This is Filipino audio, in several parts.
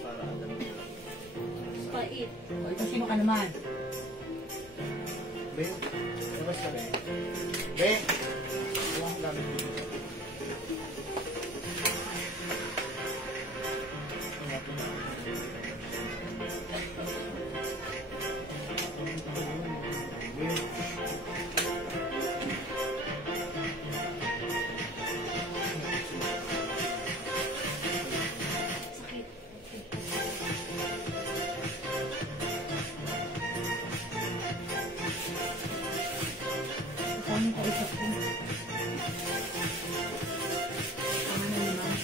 Para alam mo. Pait. O, ito sino ka naman? Be, labas ka be. Be! Huwag ang gamit mo. Ang kausap ko. Ang ano naman?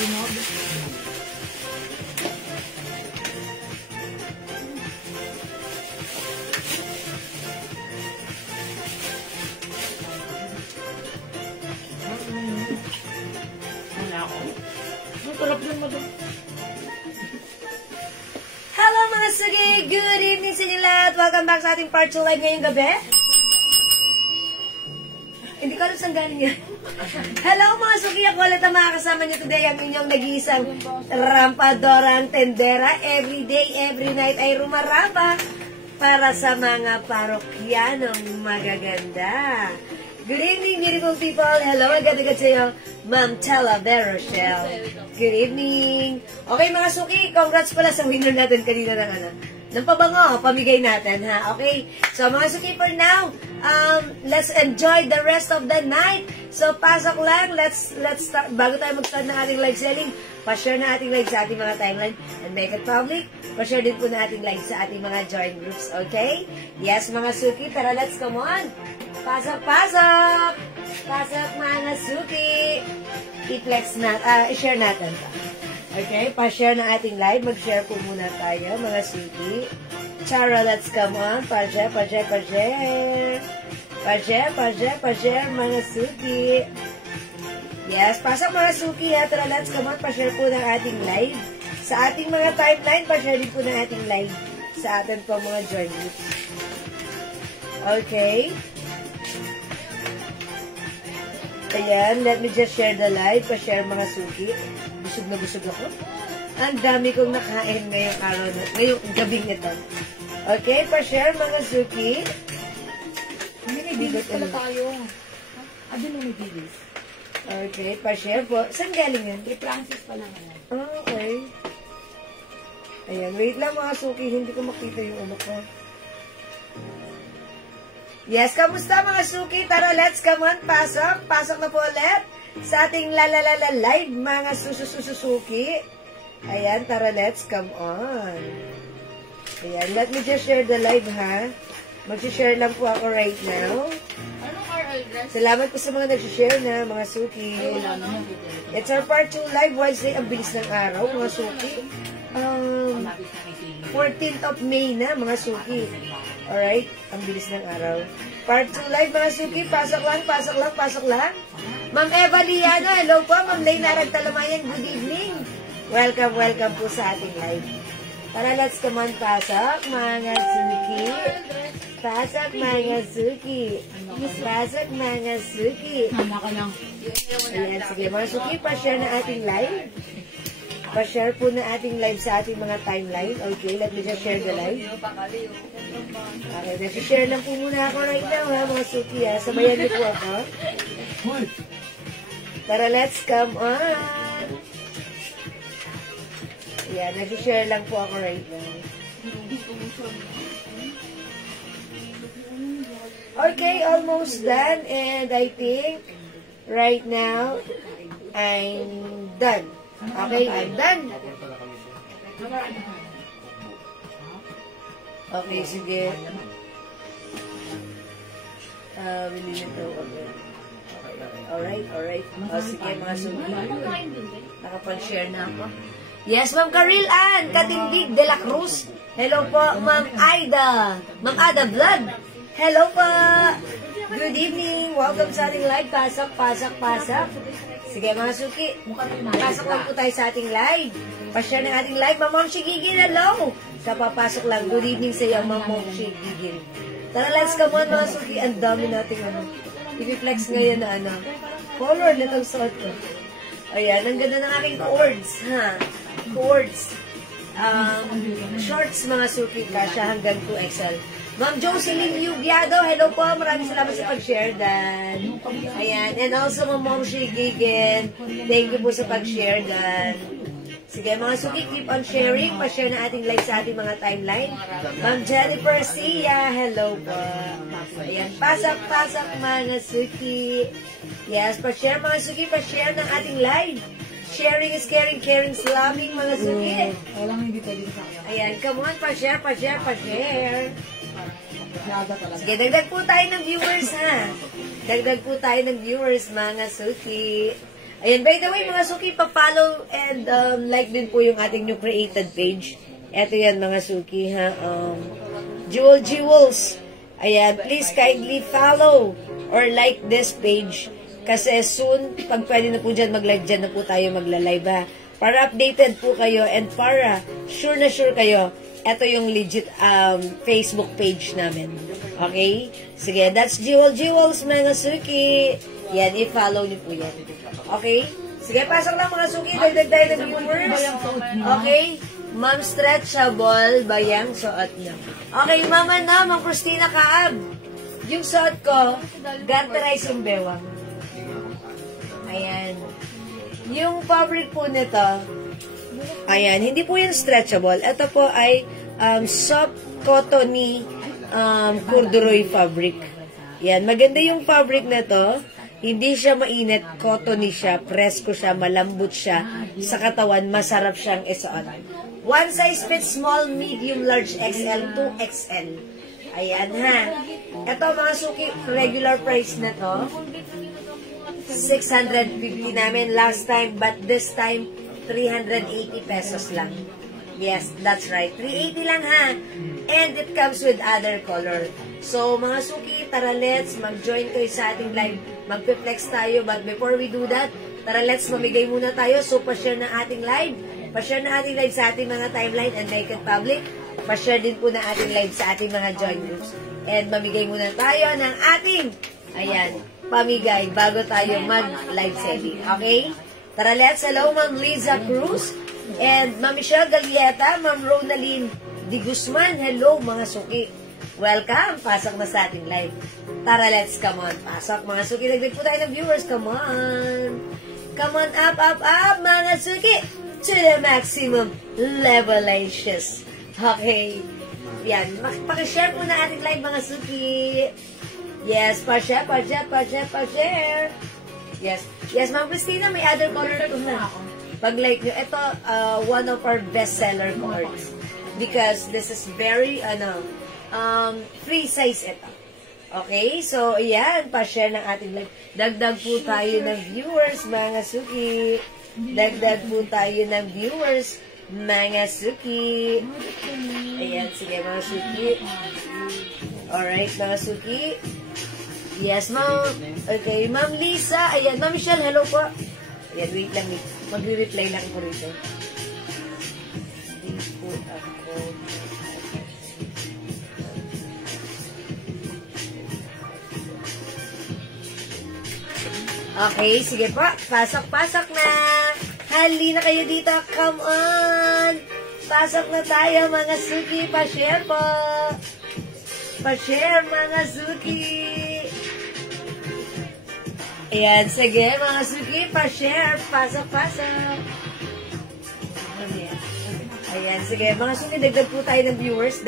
Inog. Wala ako. Ang sarap yun, madam. Hello mga sugi! Good evening sa inyo lahat! Welcome back sa ating part 2 live ngayong gabi. Hindi ko alam saan galing yan. Hello mga sugi! Ako ulit ang makakasama niyo today ang inyong nag-iisang rampadorang tendera. Every day, every night ay rumarapa para sa mga parokyanong magaganda. Good evening, beautiful people. Hello, agad-agad sa iyo, Ma'am Tella Rochelle. Good evening. Okay, mga suki, congrats pala sa winner natin kanina ng pabango, pamigay natin, ha? Okay, so mga suki, for now, let's enjoy the rest of the night. So, pasok lang, let's start, bago tayo mag-start ng ating live selling, pa-share na ating live sa ating mga timeline and make it public. Pa-share din po na ating live sa ating mga join groups, okay? Yes, mga suki, tara, let's come on. Pasok, pasok! Pasok, mga suki! I-flex na, i-share natin pa. Okay, pa-share na ating live. Mag-share po muna tayo, mga suki. Chara, let's come on. Pa-share, pa-share, pa-share. Pa-share, pa-share, pa-share, mga suki. Yes, pasok mga suki, ha. Tara, let's come on. Pa-share po ng ating live. Sa ating mga timeline, pa-share din po ng ating live sa atin po mga join groups. Okay. Ayan, let me just share the live. Pa-share mga suki. Busog na busog ako. Ang dami kong nakain ngayong araw na, ngayong gabing ito. Okay, pa-share mga suki. May bilis pala tayo. Doon may bilis. Okay, pa-share po. Saan galing yan? Kay Francis pala ngayon. Okay. Ayan, wait lang mga suki. Hindi ko makita yung ulo ko. Yes, kamusta mga suki? Tara, let's come on. Pasok. Pasok na po ulit sa ating lalalala live, mga susususuki. Ayan, tara, let's come on. Ayan, let me just share the live, ha? Mag-share lang po ako right now. Anong RL dress? Salamat po sa mga nag-share na, mga suki. It's our part 2 live Wednesday. Ang bilis ng araw, mga suki. 14th of May na, mga suki. Alright? Ang bilis ng araw. Part 2 live, mga suki. Pasok lang, pasok lang, pasok lang. Ma'am Eva Liano, hello po. Ma'am Leyna Talamayan, good evening. Welcome, welcome po sa ating live. Tara, let's come on, pasok, mga suki. Pasok, mga suki. Pasok, mga suki. Mama ka lang. Ayan, sige, mga suki, pa-share na ating live. Pa-share po na ating live sa ating mga timeline. Okay, let me just share the live. Okay, nasi-share lang po muna ako right now, ha, mga suki, ha. Sabayan niyo po ako. Tara, let's come on. Ayan, nasi-share lang po ako right now. Okay, almost done. And I think, right now, I'm done. Okay, I'm done. Okay, sige. Nililito. Okay. Alright, alright. O, sige, mga suki. Nakapag-share na ako. Yes, Ma'am Caril Ann, Katindig de la Cruz. Hello po, Ma'am Aida. Ma'am Ada Vlog. Hello po. Good evening. Welcome sa ating live. Pasok, pasok, pasok. Sige mga suki, pasok lang po tayo sa ating live. Pa-share ng ating live. Ma'am Shigigin, hello! Kapapasok lang. Good evening sa iyo, Ma'am Shigigin. Tara, let's come on mga suki. Ang dami nating ano. I-flex ngayon na ano. Color na itong suot ko. Ayan, ang ganda ng aking cords, ha? Cords. Shorts, mga suki, kasha hanggang 2XL. Ma'am Jocelyn Yubiado, hello po. Maraming salamat sa pag-share, Dan. Ayan. And also, Ma'am Shigigen, thank you po sa pag-share, Dan. Sige, mga suki, keep on sharing. Pa-share na ating live sa ating mga timeline. Ma'am Jennifer Sia, hello po. Ayan, pasak-pasak, mga suki. Yes, pa-share, mga suki, pa-share ng ating live. Sharing is caring, caring is loving, mga suki. Ayan, come on, pa-share, pa-share, pa-share. Sige, dagdag po tayo ng viewers, ha? Dagdag po tayo ng viewers, mga suki. Ayan, by the way, mga suki, pa-follow and like din po yung ating new created page. Ito yan, mga suki, ha? Jewels. Ayan, please kindly follow or like this page. Kasi soon, pag pwede na po dyan mag-live, dyan na po tayo magla-live, ha? Para updated po kayo and para sure na sure kayo, ito yung legit Facebook page namin. Okay? Sige, that's Jewels, mga suki. Yan, i-follow niyo po yan. Okay? Sige, pasok lang, mga suki. Dagdag tayo ng viewers. Okay? Ma'am Stretchable, bayang suot na. Okay, mama na, Ma'am Christina Kaab. Yung suot ko, garterize yung bewang. Ayan. Yung fabric po nito, ayan, hindi po yung stretchable. Ito po ay soft cottony corduroy fabric. Yan, maganda yung fabric na to. Hindi siya mainit, cottony siya, presko siya, malambot siya. Sa katawan, masarap siyang isuot. One size fits small, medium, large, XL, 2XL. Ayan ha. Ito mga suki, regular price na to. 650 namin last time, but this time, 380 pesos lang. Yes, that's right. 380 lang ha. And it comes with other color. So, mga suki, tara let's mag-join kayo sa ating live. Magpe-flex tayo. But before we do that, tara let's mamigay muna tayo. So, pa-share na ating live. Pa-share na ating live sa ating mga timeline and make it public. Pa-share din po na ating live sa ating mga join groups. And mamigay muna tayo ng ating, ayan, pamigay bago tayo mag-live setting. Okay? Tara let's. Hello, Ma'am Liza Cruz. And Ma'am Michelle Galieta, Ma'am Ronaline Di Guzman. Hello, mga suki. Welcome. Pasok na sa ating live. Tara, let's. Come on. Pasok, mga suki. Dagdag po tayo ng viewers. Come on. Come on, up, up, up, mga suki. To the maximum levelations. Okay. Yan. Pakishare po na ating live, mga suki. Yes, pa-share, pa-share, pa-share, pa-share. Yes. Yes, Ma'am Christina, may other color to na. Pag-like nyo, ito, one of our bestseller cords. Because this is very, free size ito. Okay? So, ayan, pa-share ng ating live. Dagdag po tayo ng viewers, mga suki. Dagdag po tayo ng viewers, mga suki. Ayan, sige, mga suki. Alright, mga suki. Yes, Ma'am. Okay, Ma'am Lisa. Ayan, Ma'am Michelle, hello po. Ayan, wait lang. Magre-reply lang po rito. Hindi po ako. Okay, sige po. Pasok na. Hali na kayo dito. Come on. Pasok na tayo, mga suki. Pa-share po. Pa-share, mga suki. Ayan, sige, mga suki, pa-share, pasok. Ayan, sige, mga suki, dagdag po tayo ng viewers,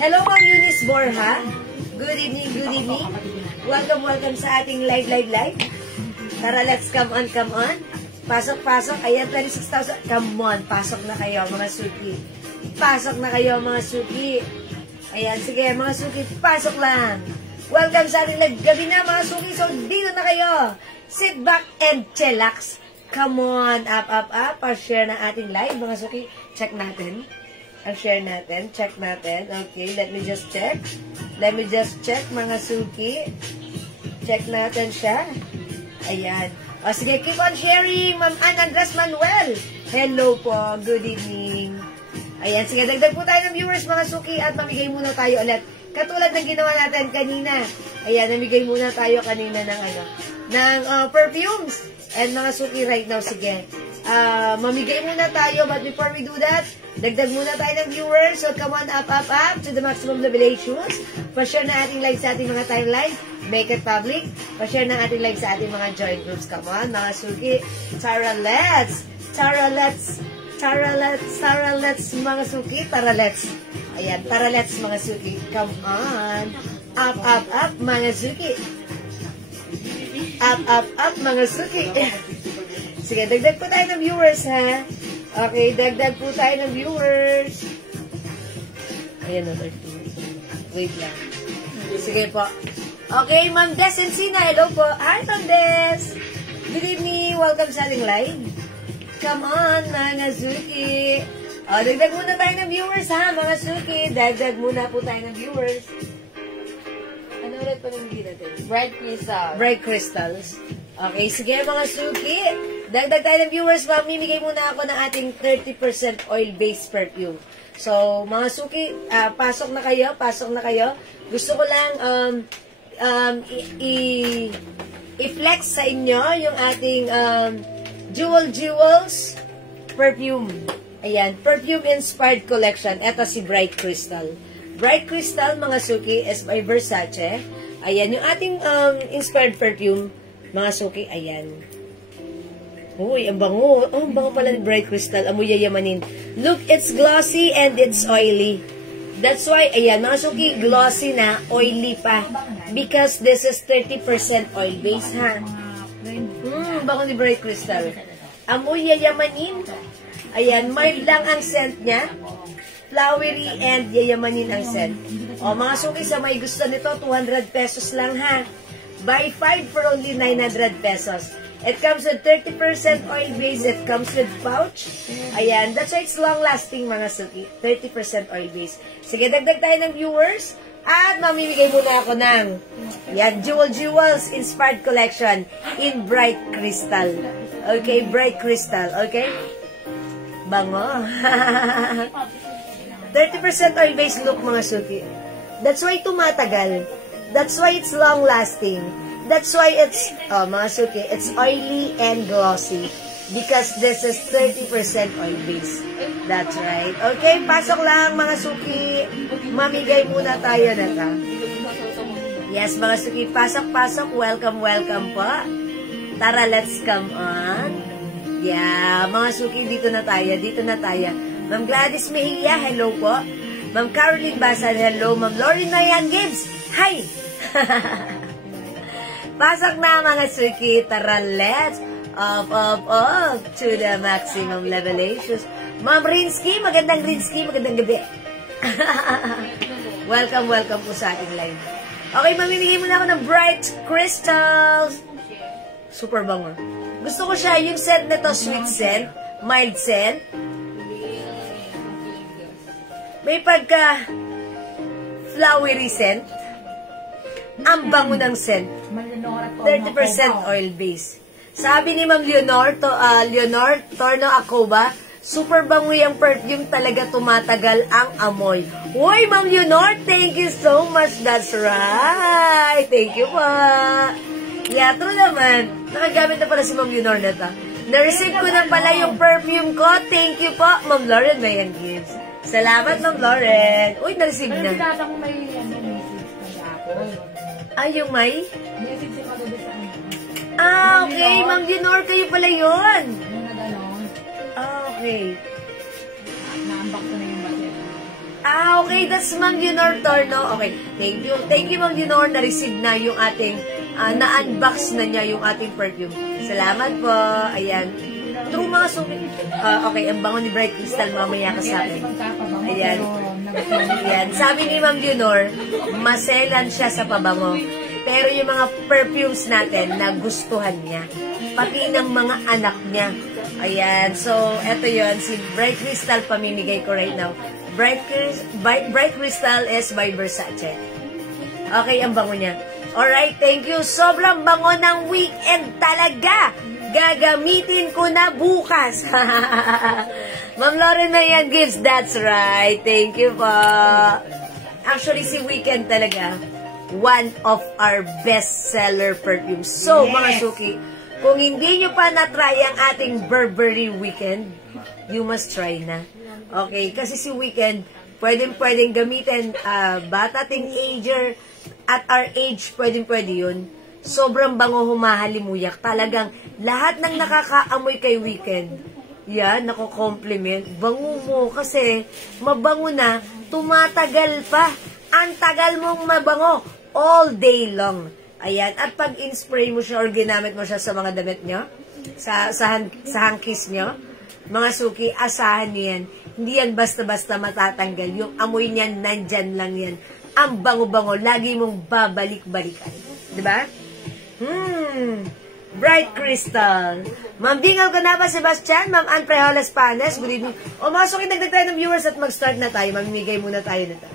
Hello, Ma'am Eunice Borja. Good evening. Welcome sa ating live. Tara, let's come on. Pasok. Ayan, 26,000. Come on, pasok na kayo, mga suki. Ayan, sige, mga suki, pasok lang. Welcome sa ating live. Gabi na, mga suki. So, dito na kayo. Sit back and chillax. Come on. Up. Pa-share na ating live, mga suki. Check natin. Ang share natin. Check natin. Okay, let me just check, mga suki. Check natin siya. Ayan. O, sige, keep on sharing. Ma'am Andres Manuel. Hello po. Good evening. Ayan, sige, dagdag po tayo ng viewers, mga suki. At mamigay muna tayo ulit. Katulad ng ginawa natin kanina. Ayan, namigay muna tayo kanina ng perfumes. And mga suki right now, sige. Mamigay muna tayo, but before we do that, dagdag muna tayo ng viewers. So come on, up to the maximum revelations. Pa-share na ating live sa ating mga timeline. Make it public. Pa-share na ating live sa ating mga join groups. Come on, mga suki. Tara, let's, mga suki. Tara, let's. Ayan, tara, let's, mga suki. Come on. Up, mga suki. Up, mga suki. Sige, dagdag po tayo ng viewers, ha? Okay, dagdag po tayo ng viewers. Ayan, 13. Wait lang. Sige po. Okay, Ma'am Des Encina, hello po. Hi, Ma'am Des. Good evening. Welcome sa ating live. Come on, mga suki. Dagdag muna tayo ng viewers, ha, mga suki. Dagdag muna po tayo ng viewers. Ano ulit pa nang natin? Bright Crystal. Bright Crystals. Okay, sige mga suki. Dagdag tayo ng viewers, mamimigay muna ako ng ating 30% oil-based perfume. So, mga suki, pasok na kayo. Gusto ko lang i-flex sa inyo yung ating Jewels perfume. Ayan, perfume-inspired collection. Ito si Bright Crystal. Bright Crystal, mga suki, is by Versace. Ayan, yung ating inspired perfume, mga suki, ayan. Uy, ang bango. Oh, ang bango pala ni Bright Crystal. Amoy yayamanin. Look, it's glossy and it's oily. That's why, ayan, mga suki, glossy na, oily pa. Because this is 30% oil base, ha? Bango ni Bright Crystal. Amoy yayamanin. Ayan, mild lang ang scent niya. Flowery and yayamanin ang scent. O, mga suki, sa may gusto nito, 200 pesos lang, ha? Buy 5 for only 900 pesos. It comes with 30% oil base. It comes with pouch. Ayan. That's why it's long-lasting, mga suki. 30% oil base. Sige, dagdag tayo ng viewers. At mamimigay muna ako ng yan, Jewels Inspired Collection in Bright Crystal. Okay, Bright Crystal. Okay? Bango. 30% oil base look, mga suki. That's why tumatagal. That's why it's long-lasting. That's why it's, mga suki, it's oily and glossy. Because this is 30% oil base. That's right. Okay, pasok lang, mga suki. Mamigay muna tayo na ta. Yes, mga suki, pasok. Welcome po. Tara, let's come on. Yeah, mga suki, dito na tayo. Ma'am Gladys Mejia, hello po. Ma'am Caroline Basan, hello. Ma'am Lauren Nayan Gibbs, hi! Pasok na, mga suki. Tara, let's up to the maximum revelations. Ma'am Rinsky, magandang gabi. Welcome po sa ating live. Okay, mamimigay muna ako ng Bright Crystals. Super bango. Gusto ko siya, yung scent na to, sweet scent, mild scent. May pagka flowery scent. Ang bango ng scent. 30% oil base. Sabi ni Ma'am Leonor Torno Acoba, super bango yung perfume, talaga tumatagal ang amoy. Uy, Ma'am Leonor, thank you so much. That's right. Thank you po. Yeah, true naman. Nakagamit na pala si Ma'am Leonor na ito. Na-receive ko na pala yung perfume ko. Thank you po, Ma'am Lauren Mayan Gibbs. Salamat, Ma'am Lauren. Uy, na-receive na. Pero pinata mo may message sa ako. Ay, yung may? Message sa kagabi sa ano. Okay. Ma'am Leonor, kayo pala yun. Yung nag-ano. Okay. Na-unbox ko na yung budget. Okay. That's Ma'am Leonor Torno. Okay. Thank you, Ma'am Leonor. Na-receive na yung ating, na-unbox na niya yung ating perfume. Salamat po. Ayan. True, mga suki. Okay, ang bango ni Bright Crystal, mamaya ka sa akin. Ayan. Ayan. Sabi ni Ma'am Leonor, maselan siya sa pabango. Pero yung mga perfumes natin, nagustuhan niya. Pati ng mga anak niya. Ayan. So, eto yon, si Bright Crystal, pamimigay ko right now. Bright Crystal is by Versace. Okay, ang bango niya. Alright, thank you. Sobrang bango ng weekend talaga. Gagamitin ko na bukas. Ma'am Lauren Mayan Gibbs, that's right. Thank you po. Actually, si weekend talaga. one of our best-seller perfumes. So, mga suki, kung hindi nyo pa na-try ang ating Burberry Weekend, you must try na. Okay? Kasi si Weekend, pwedeng gamitin, bata, teenager, at our age, pwede yun. Sobrang bango, humahalimuyak. Talagang lahat ng nakakaamoy kay Weekend, yan, nako-compliment. Bango mo kasi mabango na, tumatagal pa. Ang tagal mong mabango all day long. Ayan. At pag in-spray mo siya or ginamit mo siya sa mga damit nyo, sa hangkis nyo, mga suki, asahan nyo yan. Hindi yan basta-basta matatanggal. Yung amoy niyan, nandyan lang yan. Ang bango-bango, lagi mong babalik-balikan. Diba? Bright Crystal. Ma'am Dingaw ka na ba, Sebastian? Ma'am Ann Prejolas Panes, good evening. O mga suki, dagdag tayo ng viewers at mag-start na tayo. Mamimigay muna tayo na tayo.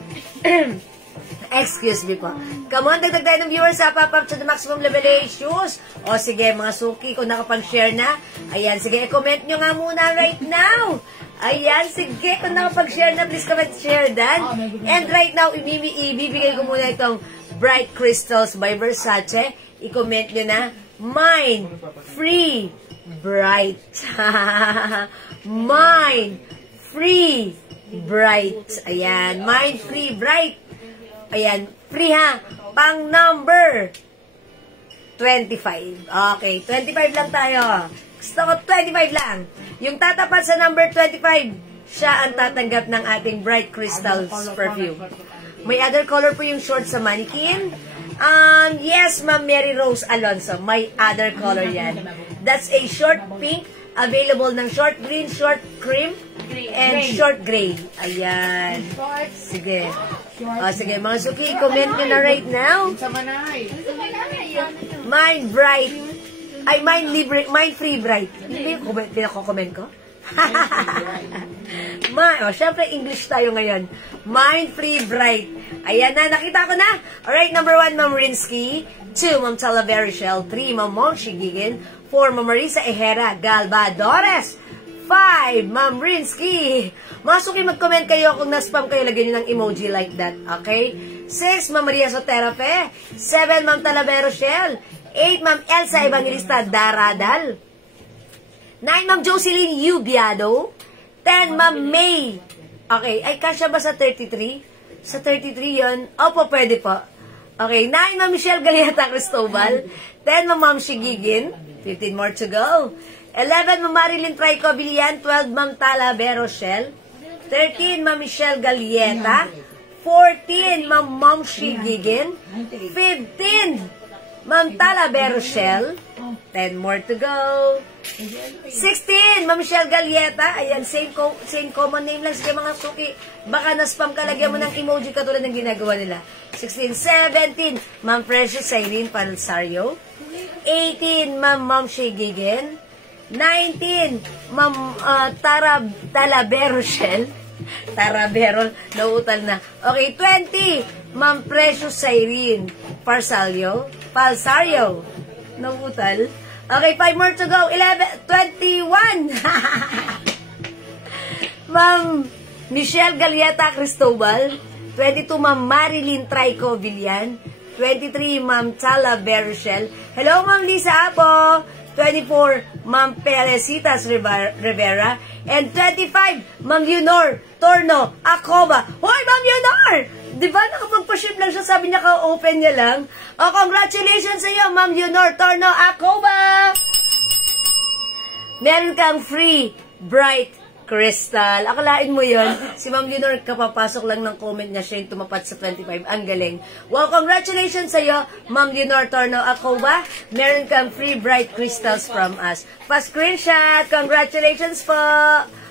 Excuse me po. Come on, dagdag tayo ng viewers sa Pop Up to the Maximum Level A Shoes. O sige, mga suki, kung nakapag-share na, ayan, sige, comment nyo nga muna right now. Ayan, sige, kung nakapag-share na, please comment, share that. And right now, ibibigay ko muna itong Bright Crystals by Versace. I-comment nyo na, Mind Free Bright. Mind Free Bright. Ayan, Mind Free Bright. Ayan, free ha. Pang number 25. Okay, 25 lang tayo. Gusto ko 25 lang. Yung tatapat sa number 25, siya ang tatanggap ng ating Bright Crystals perfume. May other color po yung short sa mannequin. Yes, Ma'am Mary Rose Alonso. May other color yan. That's a short pink. Available ng short green, short cream, and short gray. Ayan. Sige. Sige, mga suki, comment nyo na right now. Mind Bright. Ay, Mind Free Bright. Hindi yung pinako-comment ko? Syempre, English tayo ngayon. Mind Free Bright. Ayan na, nakita ko na. Alright, number 1, Ma'am Rinsky. 2, Ma'am Talavera Shell. 3, Ma'am Monshi Gigin. 4, Ma'am Marisa Ejera Galvadores. 5, Ma'am Rinsky. Mga suki, mag-comment kayo kung na-spam kayo, lagyan nyo ng emoji like that. Okay? 6, Ma'am Maria Soterape. 7, Ma'am Talavera Shell. 8, Ma'am Elsa Evangelista Daradal. 9, Ma'am Jocelyn Yubiado. 10, Ma'am May. Okay, ay kasya ba sa 33? Sa 33 yon. Opo, pwede po. Okay, 9, Ma'am Michelle Galieta Cristobal. 10, Ma'am Shigigin. 15 more to go. 11, Ma'am Marilyn Trico Bilian. 12, Ma'am Talavera Shell. 13, Ma'am Michelle Galieta. 14, Ma'am Shigigin. 15, Ma'am Talavera Shell. 10 more to go. 16, Ma'am Michelle Galieta. Ayan, same common name lang. Sige mga suki, baka na-spam ka, lagyan mo ng emoji katulad ng ginagawa nila. 16, 17, Ma'am Precious Irene Panalsario. 18, Ma'am Shigigin. 19, Ma'am Talavera Shell. Taravero, nauutal na. Okay, 20, Ma'am Precious Irene Palsario. Nauutal. Okay, 5 more to go. 21. Ma'am Michelle Galieta Cristobal. 22, Ma'am Marilyn Trico Villan. 23, Ma'am Talavera Shell. Hello, Ma'am Lisa Apo. 24, Ma'am Pelecitas Rivera. And 25, Ma'am Yunor Torno Acoba. Hoy, Ma'am Yunor! Diba nakapagpa-ship lang siya, sabi niya ka-open niya lang. Oh, congratulations sa iyo, Ma'am Yunor Torno Acoba! Meron kang free Bright Crystal. Akalain mo yon, si Ma'am Yunor kapapasok lang ng comment niya, siya yung tumapat sa 25. Ang galing. Well, congratulations sa iyo, Ma'am Yunor Torno Acoba. Meron kang free Bright Crystals from us. Pa-screenshot. Congratulations po.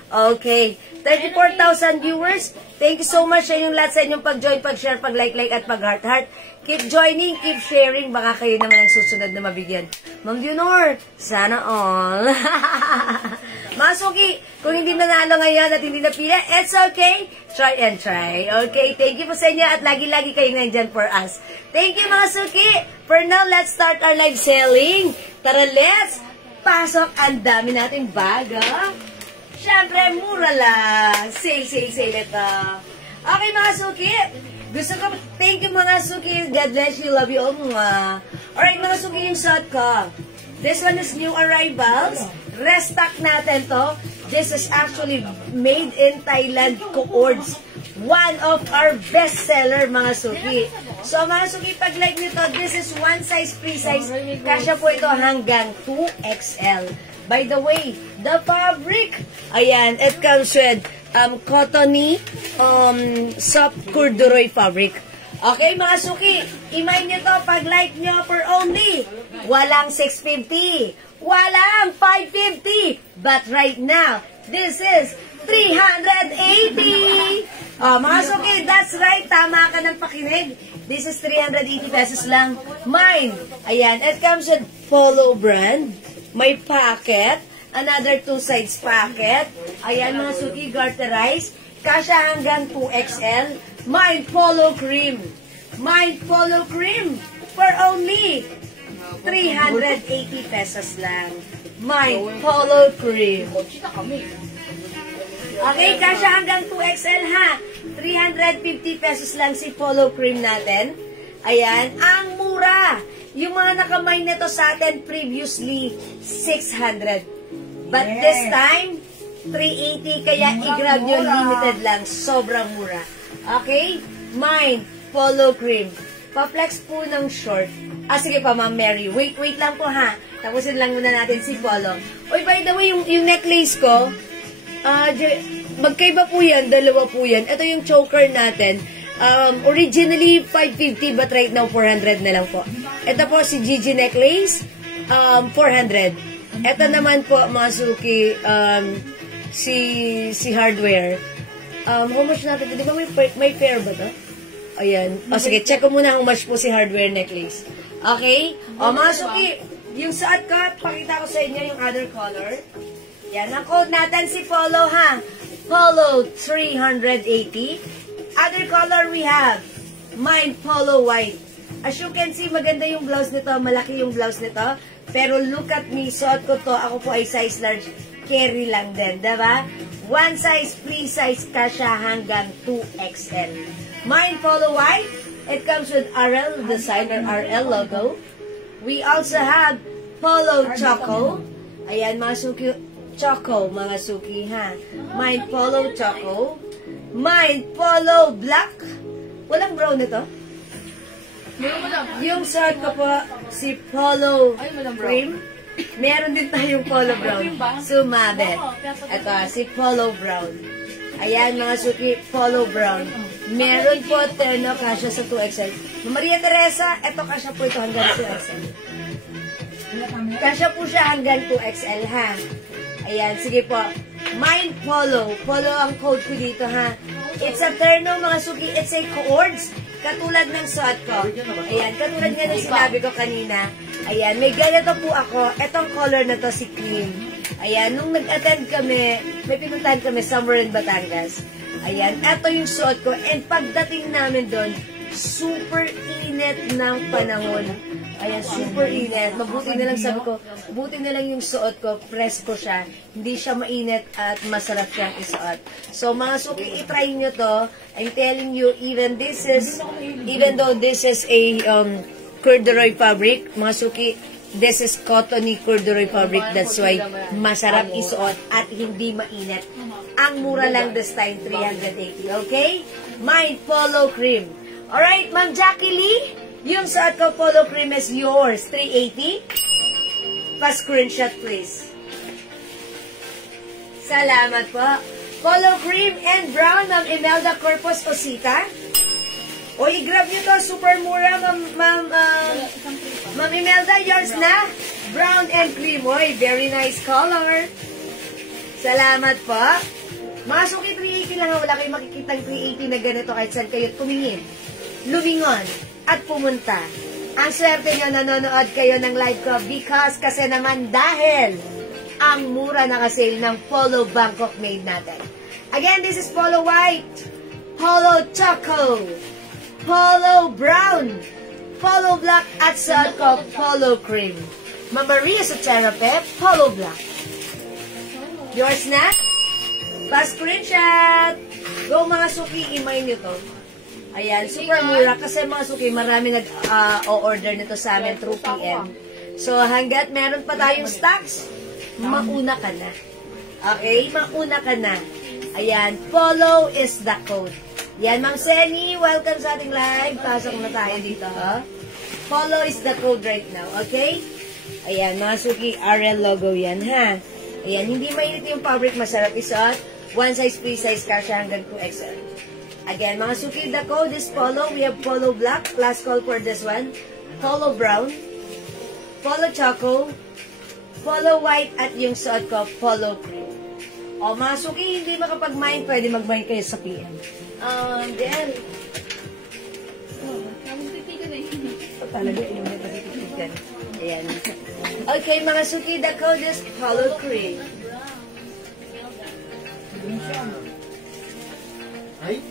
Okay. 34,000 viewers. Thank you so much sa inyong lahat sa inyong pag-join, pag-share, pag-like at pag-heart-heart. Keep joining, keep sharing. Baka kayo naman ang susunod na mabigyan. Ma'am Yunor, sana all. Masuki, kung hindi nanalo ngayon at hindi napili, it's okay. Try and try. Okay, thank you po sa inyo at lagi-lagi kayo nandyan for us. Thank you mga suki. For now, let's start our live selling. Tara, let's pasok. Ang dami nating baga. Siyempre, mura lang. Sale ito. Okay mga suki. Gusto ko, thank you mga Suki. God bless you. Love you all. Alright mga Suki, yung suot ko. This one is new arrivals. Restock natin to. This is actually made in Thailand Coords. One of our best seller mga Suki. So mga Suki, pag like nyo to, this is one size free size. Kasya po ito hanggang 2XL. By the way, the fabric, ayan, it comes with cottony, soft corduroy fabric. Okay, mga Suki, imay nyo to, pag like nyo for only, walang 650, walang 550, but right now, this is 380. Mga Suki, that's right, tama ka ng pakinig. This is 380 pesos lang. Mine, ayan, it comes with Polo brand. May pocket, another 2 sides pocket. Ayan mga Suki, garterized. Kasya hanggang 2XL. Mine Polo cream. Mine Polo cream for only 380 pesos lang. Mine Polo cream. Okay, kasya hanggang 2XL ha. 350 pesos lang si Polo cream natin. Ayan, ang mura. Yung mga nakamay nito sa atin previously 600. But this time 380, kaya i-grab nyo, limited lang, sobrang mura. Okay? Mine Polo cream. Pa-flex po ng short. Sige pa Ma'am Mary. Wait lang po ha. Tapusin lang muna natin si Polo. Oy, by the way, yung necklace ko, magkaiba po yan, dalawa po yan. Ito yung choker natin. Originally 550 but right now 400 na lang po. Ito po si Gigi necklace, 400. Ito naman po mga Suki, si hardware. How much natin? Di ba may pair ba to? Ayan. Sige, check ko muna how much po si hardware necklace. Okay? Mga Suki, yung suot ko, pakita ko sa inyo yung other color. Yan, ang code natin si Polo ha. Polo 380. Other color we have, mine Polo white. As you can see, maganda yung blouse nito, malaki yung blouse nito. Pero look at me, suot ko to, ako po ay size large, carry lang din, diba? One size, free size kasya hanggang 2XL. Mine Polo white, it comes with RL design or RL logo. We also have Polo Choco. Ayan, mga Suki, Choco, mga Suki ha. Mine Polo Choco. Mine Polo Black. Walang brown nito. Yung suot ko po, si Polo Cream. Meron din tayong Polo Brown. Sumabe. Ito, si Polo Brown. Ayan mga Suki, Polo Brown. Meron po terno kasya sa 2XL. Maria Teresa, ito kasya po ito hanggang 2XL. Kasya po siya hanggang 2XL ha. Ayan, sige po. Mine Polo. Polo ang code ko dito ha. It's a terno mga Suki. It's a coords. Katulad ng suot ko. Ayan, katulad nga ng sinabi ko kanina. Ayan, may ganito po ako. Etong color na to si cream. Ayan, nung nag-attend kami, may pinuntahan kami somewhere in Batangas. Ayan, eto yung suot ko. And pagdating namin doon, super init ng panahon. Ayan, super init. Mabuti na lang sabi ko, buti na lang yung suot ko, presko siya. Hindi siya mainit at masarap siyang isuot. So, mga Suki, itry nyo to. I'm telling you, even though this is a corduroy fabric, mga Suki, this is cottony corduroy fabric. That's why masarap isuot at hindi mainit. Ang mura lang this time, 380. Okay? Mine Polo Cream. Alright, Ma'am Jackie Lee, yung suot ko Polo Cream is yours, 380. Pa-screenshot please. Salamat po. Polo Cream and Brown, Ma'am Imelda Corpus Osita. O, i-grab nyo to, super mura, Ma'am Imelda, yours na. Brown and cream, oy, very nice color. Salamat po. Mga Suki, 380 lang, wala kayong makikitang 380 na ganito kahit saan kayo tumingin, lumingon, at pumunta. Ang swerte nyo, nanonood kayo ng live ko because kasi naman dahil ang mura naka-sale ng Polo Bangkok made natin. Again, this is Polo White, Polo Choco, Polo Brown, Polo Black, at suot ko Polo Cream. Ma'am Maria Soterape, Polo Black. Yours na? Pa-screenshot! Go mga Suki, imay nyo to. Ayan, super mura kasi mga suki, marami nag-order nito sa amin through PM. So, hanggat meron pa tayong stocks, mauna ka na. Okay? Mauna ka na. Ayan, follow is the code. Yan, Ma'am Senny, welcome sa ating live. Pasok na tayo dito, ha? Follow is the code right now, okay? Ayan, mga suki, RL logo yan, ha? Ayan, hindi mainit yung fabric, masarap isuot. One size, free size, kasha hanggang 2XL. Again, mga suki, the code is follow. We have follow black. Last call for this one. Follow brown. Follow choco. Follow white. At yung suot ko, follow cream. O, mga suki, hindi makapag-mind. Pwede mag-mind kayo sa PM. Then, talaga, yung may pagtitigan. Ayan. Okay, mga suki, the code is follow cream. Ay?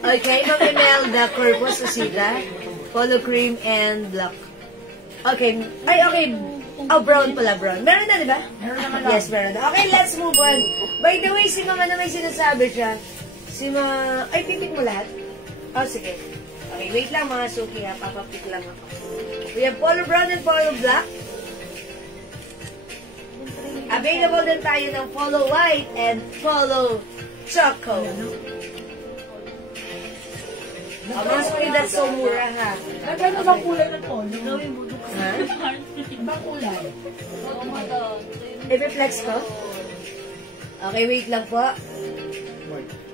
Okay, Ma'am Imelda, Corpus, Osita, follow cream, and black. Okay. Ay, okay. Oh, brown pala, brown. Meron na, di ba? Meron naman Yes, meron na. Okay, let's move on. By the way, si Mama na may sinasabi siya. Si Ay, pitik mo lahat? Oh, sige. Okay, wait lang mga suki ha. Papapik lang ako. We have polo brown and polo black. Available din tayo ng polo white and polo choco. Mga suki, that's so mura ha. Nagkano bang kulay ng polo? Ha? Ibang kulay. I-reflex ko? Okay, wait lang po.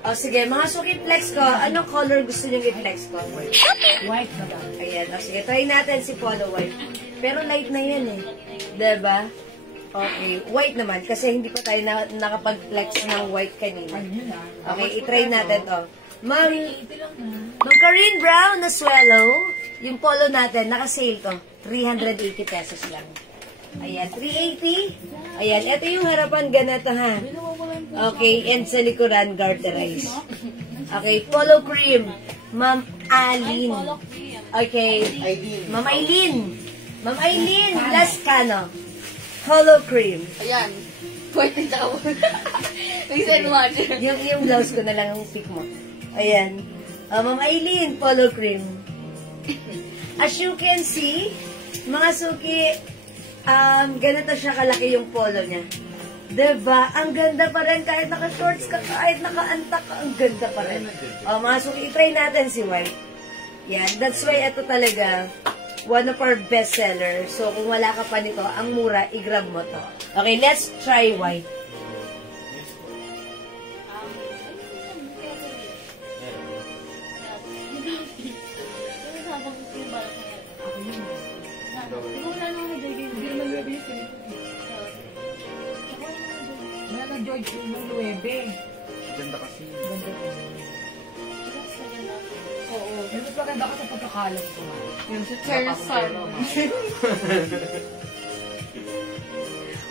O sige, mga suki flex ko. Anong color gusto nyo i-flex ko? White na ba? Ayan. O sige, try natin si polo white. Pero light na yan eh. Diba? Okay. White naman. Kasi hindi pa tayo nakapag-flex ng white kanina. Ayun na. Okay, i-try natin to. Ma'am Corinne Brown na swallow. Yung polo natin, naka-sale to. 380 pesos lang. Ayan, 380. Ayan, ito yung harapan ganito ha. Okay, and sa likuran, garterize. Okay, polo cream. Ma'am Aline. Okay, Ma'am Aileen. Ma'am Aileen, Lascano. Polo cream. Ayan. Pwede na ako. Reason one. Yung blouse ko na lang ang pick mo. Ayan. Ma'am Aileen, polo cream. As you can see, mga suki, ganito siya kalaki yung polo niya. Diba? Ang ganda pa rin. Kahit naka-shorts ka, kahit naka-antak ka, ang ganda pa rin. Mga suki, try natin si white. Yan. That's why ito talaga, one of our best sellers. So, kung wala ka pa nito, ang mura, i-grab mo to. Okay, let's try white. Wala na George yung 9. Ganda kasi. Ganda ko. Oo. Mas maganda ka sa pagkakalam ko. Yung sa Cherson.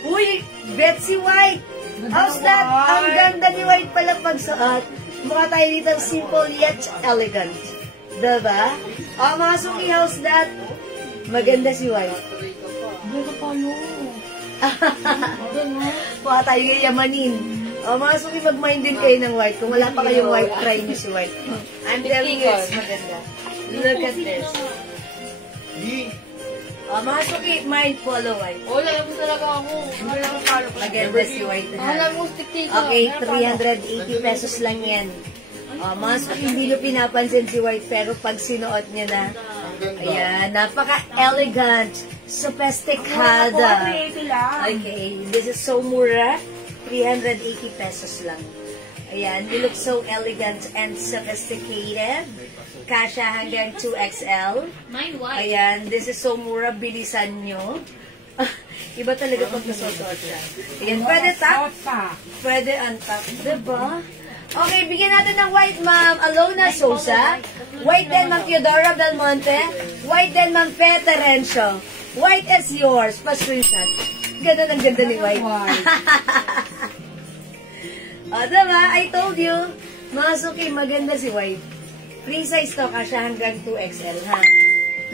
Uy, Betsy White! How's that? Ang ganda ni White pala pagsuot. Mukha tayo dito simple yet elegant. Diba? Mga suki, how's that? Maganda si White. Ganda tayo. Mukha tayo yamanin. Mga suki, mag-mind din kayo ng White. Kung wala pa kayong White, try nyo si White. I'm telling you, it's maganda. Look at this. Mga suki, mind polo White. Oh, lalabas talaga ako. Maganda si White. Alam mo, stick dito. Okay, 380 pesos lang yan. Mga suki, hindi nyo pinapansin si White, pero pag sinuot niya na, ayan, napaka-elegant, sophisticada. Okay, this is so mura, 380 pesos lang. Ayan, you look so elegant and sophisticated. Kasha hanggang 2XL. Mine white. Ayan, this is so mura, bilisan nyo. Iba talaga pag nasusuot siya. Ayan, pwede top, pwede untop, diba? Okay, bigyan natin ng white, Ma'am Alona Sosa. White din, Ma'am Theodora Belmonte. White din, Ma'am Fe Terencio. White is yours. Pa-screenshot. Ganda ng ganda ni White. Diba? I told you. Mga suki, maganda si White. Free size to, kasya hanggang 2XL, ha?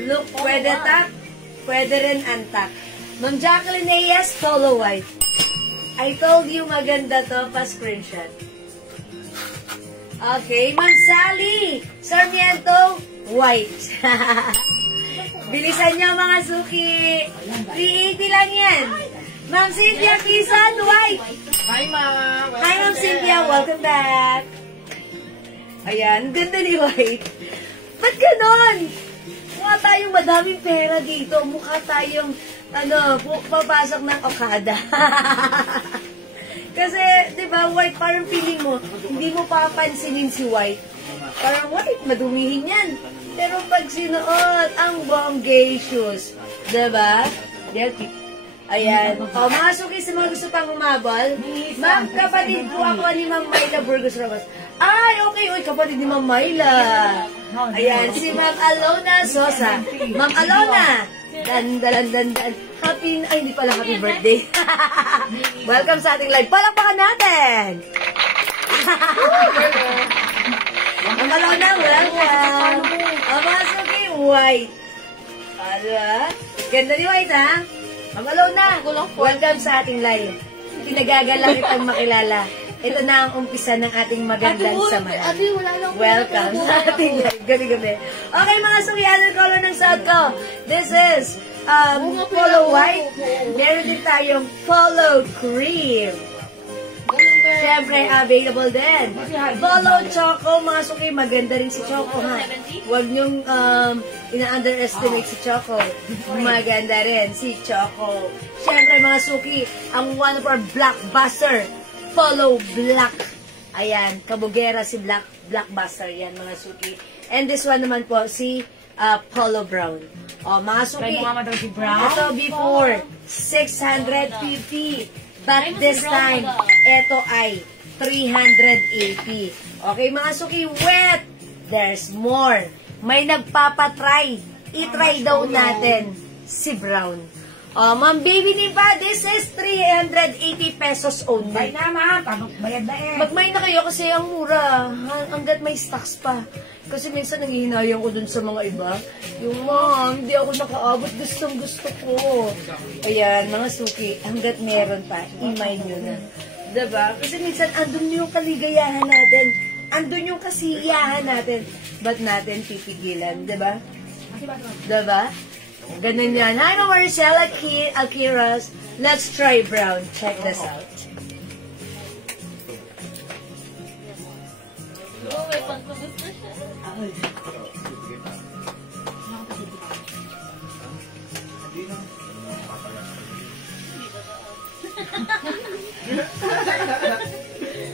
Look, pwede top, pwede rin untop. Ma'am Jacqueline Reyes, polo white. I told you maganda to, pa-screenshot. Okay, Ma'am Sally Sarmiento, white. Bilisan niyo mga suki. 380 lang yan. Ma'am Cynthia Pisan, white. Hi, ma'am. Hi, Ma'am Cynthia. Welcome back. Ayan, ganda ni white. Ba't ganon? Mukha tayong madaming pera dito. Mukha tayong, papasok ng Okada. Kasi, di ba, white, parang feeling mo, hindi mo papansinin si white. Parang white, madumihin yan. Pero pag sinuot, ang bongacious. Di ba? Ayan. O, mga suki sa mga gusto pang umabol. Ma'am, kapatid po ako ni Ma'am Myla Burgos Ramos. Ay, okay. Uy, kapatid ni Ma'am Myla. Ayan, si Ma'am Alona Sosa. Ma'am Alona. Dan. Happy, ay, hindi pala happy birthday. Welcome sa ating live. Palakpakan natin. Ma'am Alona, welcome. Ang mga suki, white. Ala, ganda ni white, ha? Ma'am Alona, welcome sa ating live. Pinagagalang itong makilala. Ito na ang umpisa ng ating magandang samahan. Welcome sa ating live. Gabi-gabi. Okay, mga suki, anong color ng suot ko? This is polo white. Meron din tayong polo cream. Siyempre, available din. Polo Choco, mga suki, maganda rin si Choco, ha? Huwag niyong ina-underestimate si Choco. Maganda rin si Choco. Siyempre, mga suki, ang one of our blockbuster, Polo Black. Ayan, kabugera si Blockbuster. Yan, mga suki. And this one naman po, si Polo Brown. O, mga suki, ito before, 650. But this time, ito ay 380. Okay, mga suki, wet. There's more. May nagpapatry. I-try daw natin si Brown. Ma'am Baby Nipa, this is 380 pesos only. Bay na, ma'am. Bayad na eh. Magmay na kayo kasi ang mura. Hanggat may stocks pa. Kasi minsan nangihinayang ko dun sa mga iba. Yung ma'am, hindi ako nakaabot. Gustong gusto ko. Ayan, mga suki, hanggat meron pa, imay nyo na. Diba? Kasi minsan, andun yung kaligayahan natin. Andun yung kasiyahan natin. Ba't natin pipigilan? Diba? Diba? Ganun yan. Hi, Maricel Alquiras. Let's try brown. Check this out. Oh, may pagkabot na siya.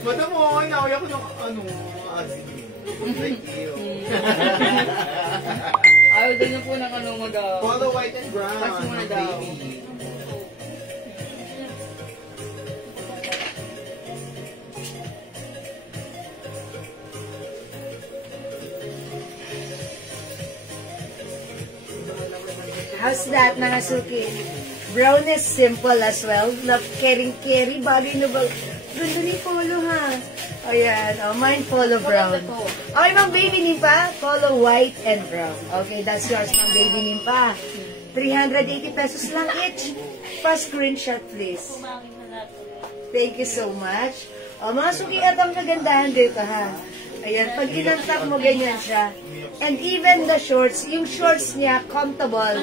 Bata mo, inaway ako ng asin. Thank you. Ayaw din na po ng ano mo daw. Polo white and brown. Touch muna daw. Baby. How's that, mga suki? Brown is simple as well. Love caring-carry. Bagay na ba? Ganda ni Polo, ha? Ayan. Mine Polo brown. Okay, Ma'am Baby Nimpa. Polo white and brown. Okay, that's yours, Ma'am Baby Nimpa. 380 pesos lang each. Pa-screenshot, please. Thank you so much. Mga suki, at ang kagandahan dito, ha? Ayan, pag inantak mo, ganyan siya. And even the shorts, yung shorts niya, comfortable.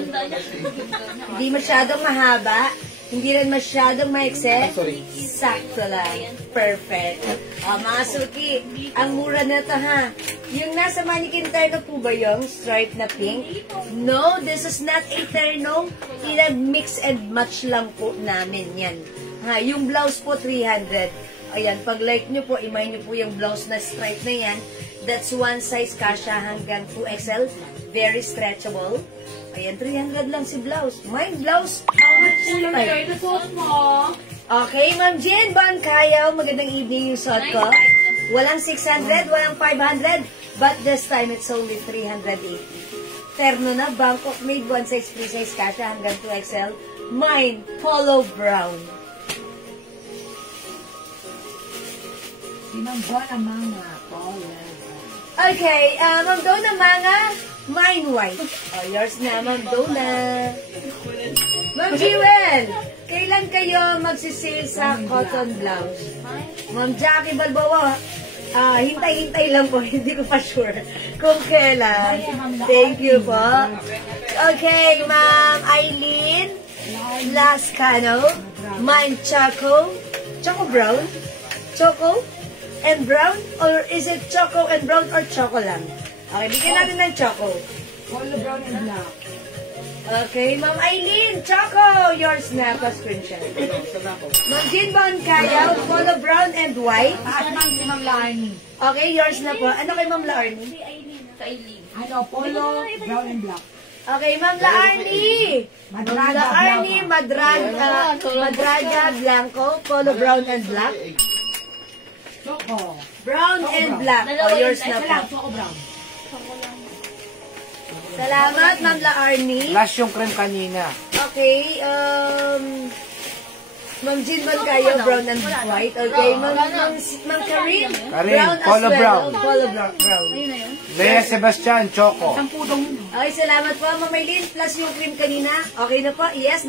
Hindi masyadong mahaba. Hindi rin masyadong maikse. Sakto lang. Perfect. Mga suki, ang mura na to, ha? Yung nasa mannequin terno po ba yung stripe na pink? No, this is not a terno. Mix and match lang po namin yan. Ha, yung blouse po, 300. Ayan, pag like nyo po, imay nyo po yung blouse na stripe na yan. That's one size kasha hanggang 2XL. Very stretchable. Ayan, 300 lang si blouse. Mine blouse. Ito suot mo. Okay, Ma'am Jen Bancayaw. Magandang evening yung suot ko. Walang 600, walang 500. But this time, it's only 380. Terno na, Bangkok made. One size, free size kasha hanggang 2XL. Mine, Polo Brown. Sinanggo na mga Polo. Okay, Ma'am Donna Manga, mine white. Yours na, Ma'am Donna. Ma'am Jewel, kailan kayo magsisale sa cotton blouse? Ma'am Jackie Balboa, hintay-hintay lang po. Hindi ko pa sure kung kailan. Thank you po. Okay, Ma'am Eileen Lascano. Mine Choco. Choco Brown? Choco and Brown? Or is it Choco and Brown or Choco lang? Okay, bigyan natin ng Choco. Polo brown and black. Okay, Ma'am Eileen, Choco, yours na, pa-screenshot. Ma'am Jinbon Kayaw, Polo Brown and White. Naman si Ma'am Larnie. Okay, yours na po. Ano kay Ma'am Laarni? Ano, polo brown and black. Okay, Ma'am Laarni. Ma'am Laarni, Madraga Blanco, Polo Brown and Black. Choco. Brown and Black. O, yours na po. Choco brown. Salamat, Ma'am Laarni. Last yung cream kanina. Okay, Ma'am Jinbon Kayaw, Brown and White. Okay, Ma'am Karin, Brown as Polo well. brown. Polo Brown. Lea Sebastian, Choco. Okay, salamat po, Ma'am Eileen. Plus yung cream kanina. Okay na po. Yes,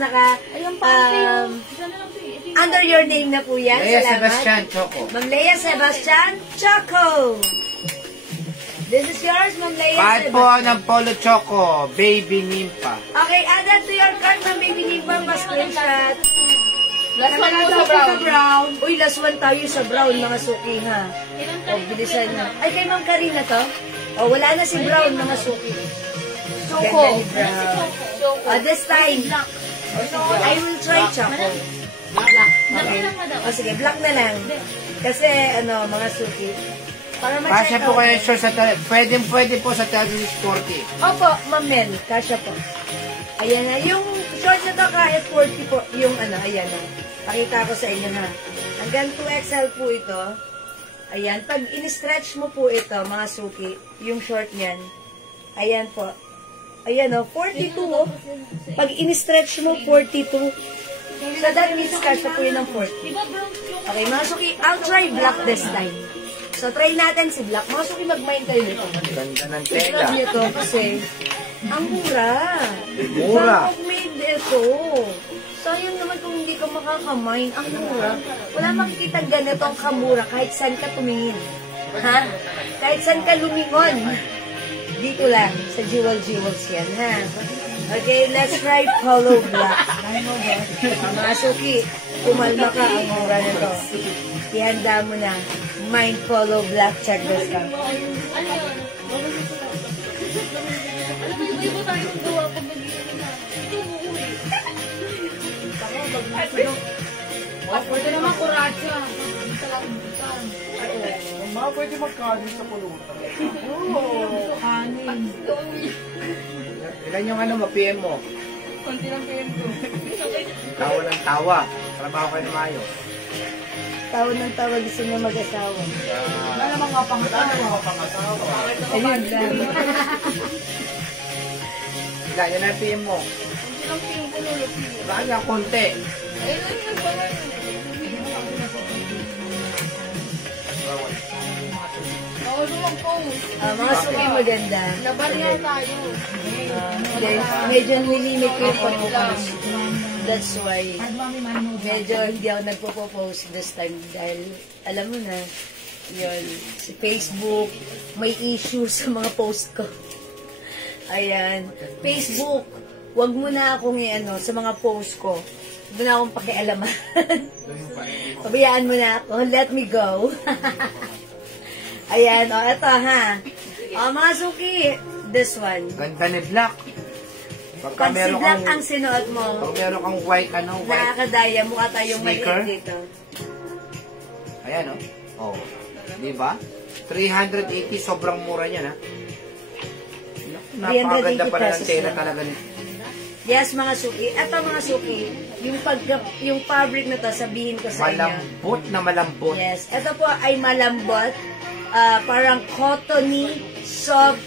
under your name na po yan. Lea Salamat. Sebastian, Choco. Ma'am Lea Sebastian, Choco. This is yours, Ma'am Lea Kahit po Sebastian. ng Polo Choco, Baby Nimpa. Okay, add that to your cart, Ma'am Baby Nimpang, pa-screenshot. Last one po sa brown. Uy, last one tayo sa brown, mga suki, ha? O, bilisan na. Ay, kay Ma'am Karina to? O, wala na si brown, mga suki. Choco. This time, I will try Choco. Okay. O, sige, black na lang. Kasi, mga suki. Para Kasya ma-check po out. kayo, sir, sa pwede po sa Telegram Sporty. Opo, Ma'am Mel, kasya po. Ayan na, yung short na to kahit 40 po, yung ayan na. Pakita ko sa inyo ha. Hanggang 2XL po ito. Ayan, pag in-stretch mo po ito, mga suki, yung short niyan, ayan po. Ayan o, 42 o. Pag in-stretch mo, 42. So that means kasya po yun ng 40. Okay, mga suki, I'll try black this time. So, try natin si Black. Mga suki, mag-mind kayo nito. Ganda ng Tignan tela. niyo to kasi ang mura. Mura. Made ito. Sayang naman kung hindi ka makakamain. Ang mura. Wala makikita ganitong kamura kahit saan ka tumingin. Ha? Kahit saan ka lumingon. Dito lang. Sa Jewels yan, ha? Okay, let's try Polo Black. Mga suki, kumalma ka. Ang mura na to. Ihanda mo na. Mind Polo Black. Check this out. Pwede naman kuratsa. Mga pwede magkanin sa pulutan. Kanin. Ilan yung ma-PM mo? Konti lang PM ko. Tawa ng tawa. Trabaho kayo na mayo. Tawa ng tawa, gusto niya mag-asawa. Wala namang kapangasawa. Ayun lang. Ilan yan ang PM mo? Konti lang PM ko lolo. Bakit yung konti? Ayun lang yung pangalan. Bawal mo mag-post. Mga suki maganda. Nabarya tayo. Medyo nilimit ko yung pag-post. That's why, medyo hindi ako nagpo-post this time dahil, alam mo na, yun, si Facebook, may issue sa mga post ko. Ayan. Facebook, wag mo na akong sa mga post ko. Huwag na akong pakialaman. Pabayaan mo na ako. Let me go. Ayan, eto ha. Mga suki, this one. Ganda ni Black. Pagka Pag si meron Black kang, ang sinuot mo, pag meron kang white, white. nakakadaya, mukha tayong Sneaker? maliit dito. Ayan, oh. Oh. Di ba? 380, sobrang mura niya, ha? Napakaganda 380 pala ng pesos tela lang. talaga. Yes, mga suki. Eto mga suki, yung fabric na to, sabihin ko sa inyo. Malambot na malambot. Yes. Ito po ay malambot. Parang cottony, soft,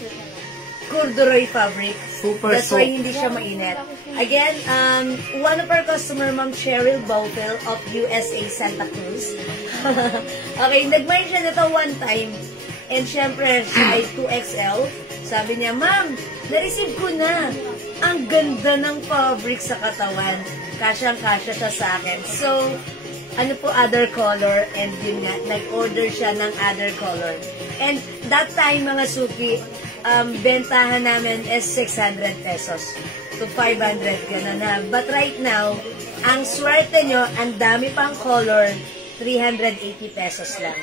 corduroy fabric. Super That's why soft. hindi siya mainit. Again, one of our customer, Ma'am Cheryl Bowfill of USA, Santa Cruz. Okay, nag-mine siya nito one time. And syempre, size 2XL. Sabi niya, Ma'am, na-receive ko na. Ang ganda ng fabric sa katawan. Kasyang-kasya siya sa akin. So, ano po, other color, and yun nga, nag-order siya ng other color. And that time, mga suki, bentahan namin is 600 pesos to 500, gano'n ha. But right now, ang swerte nyo, ang dami pang color, 380 pesos lang.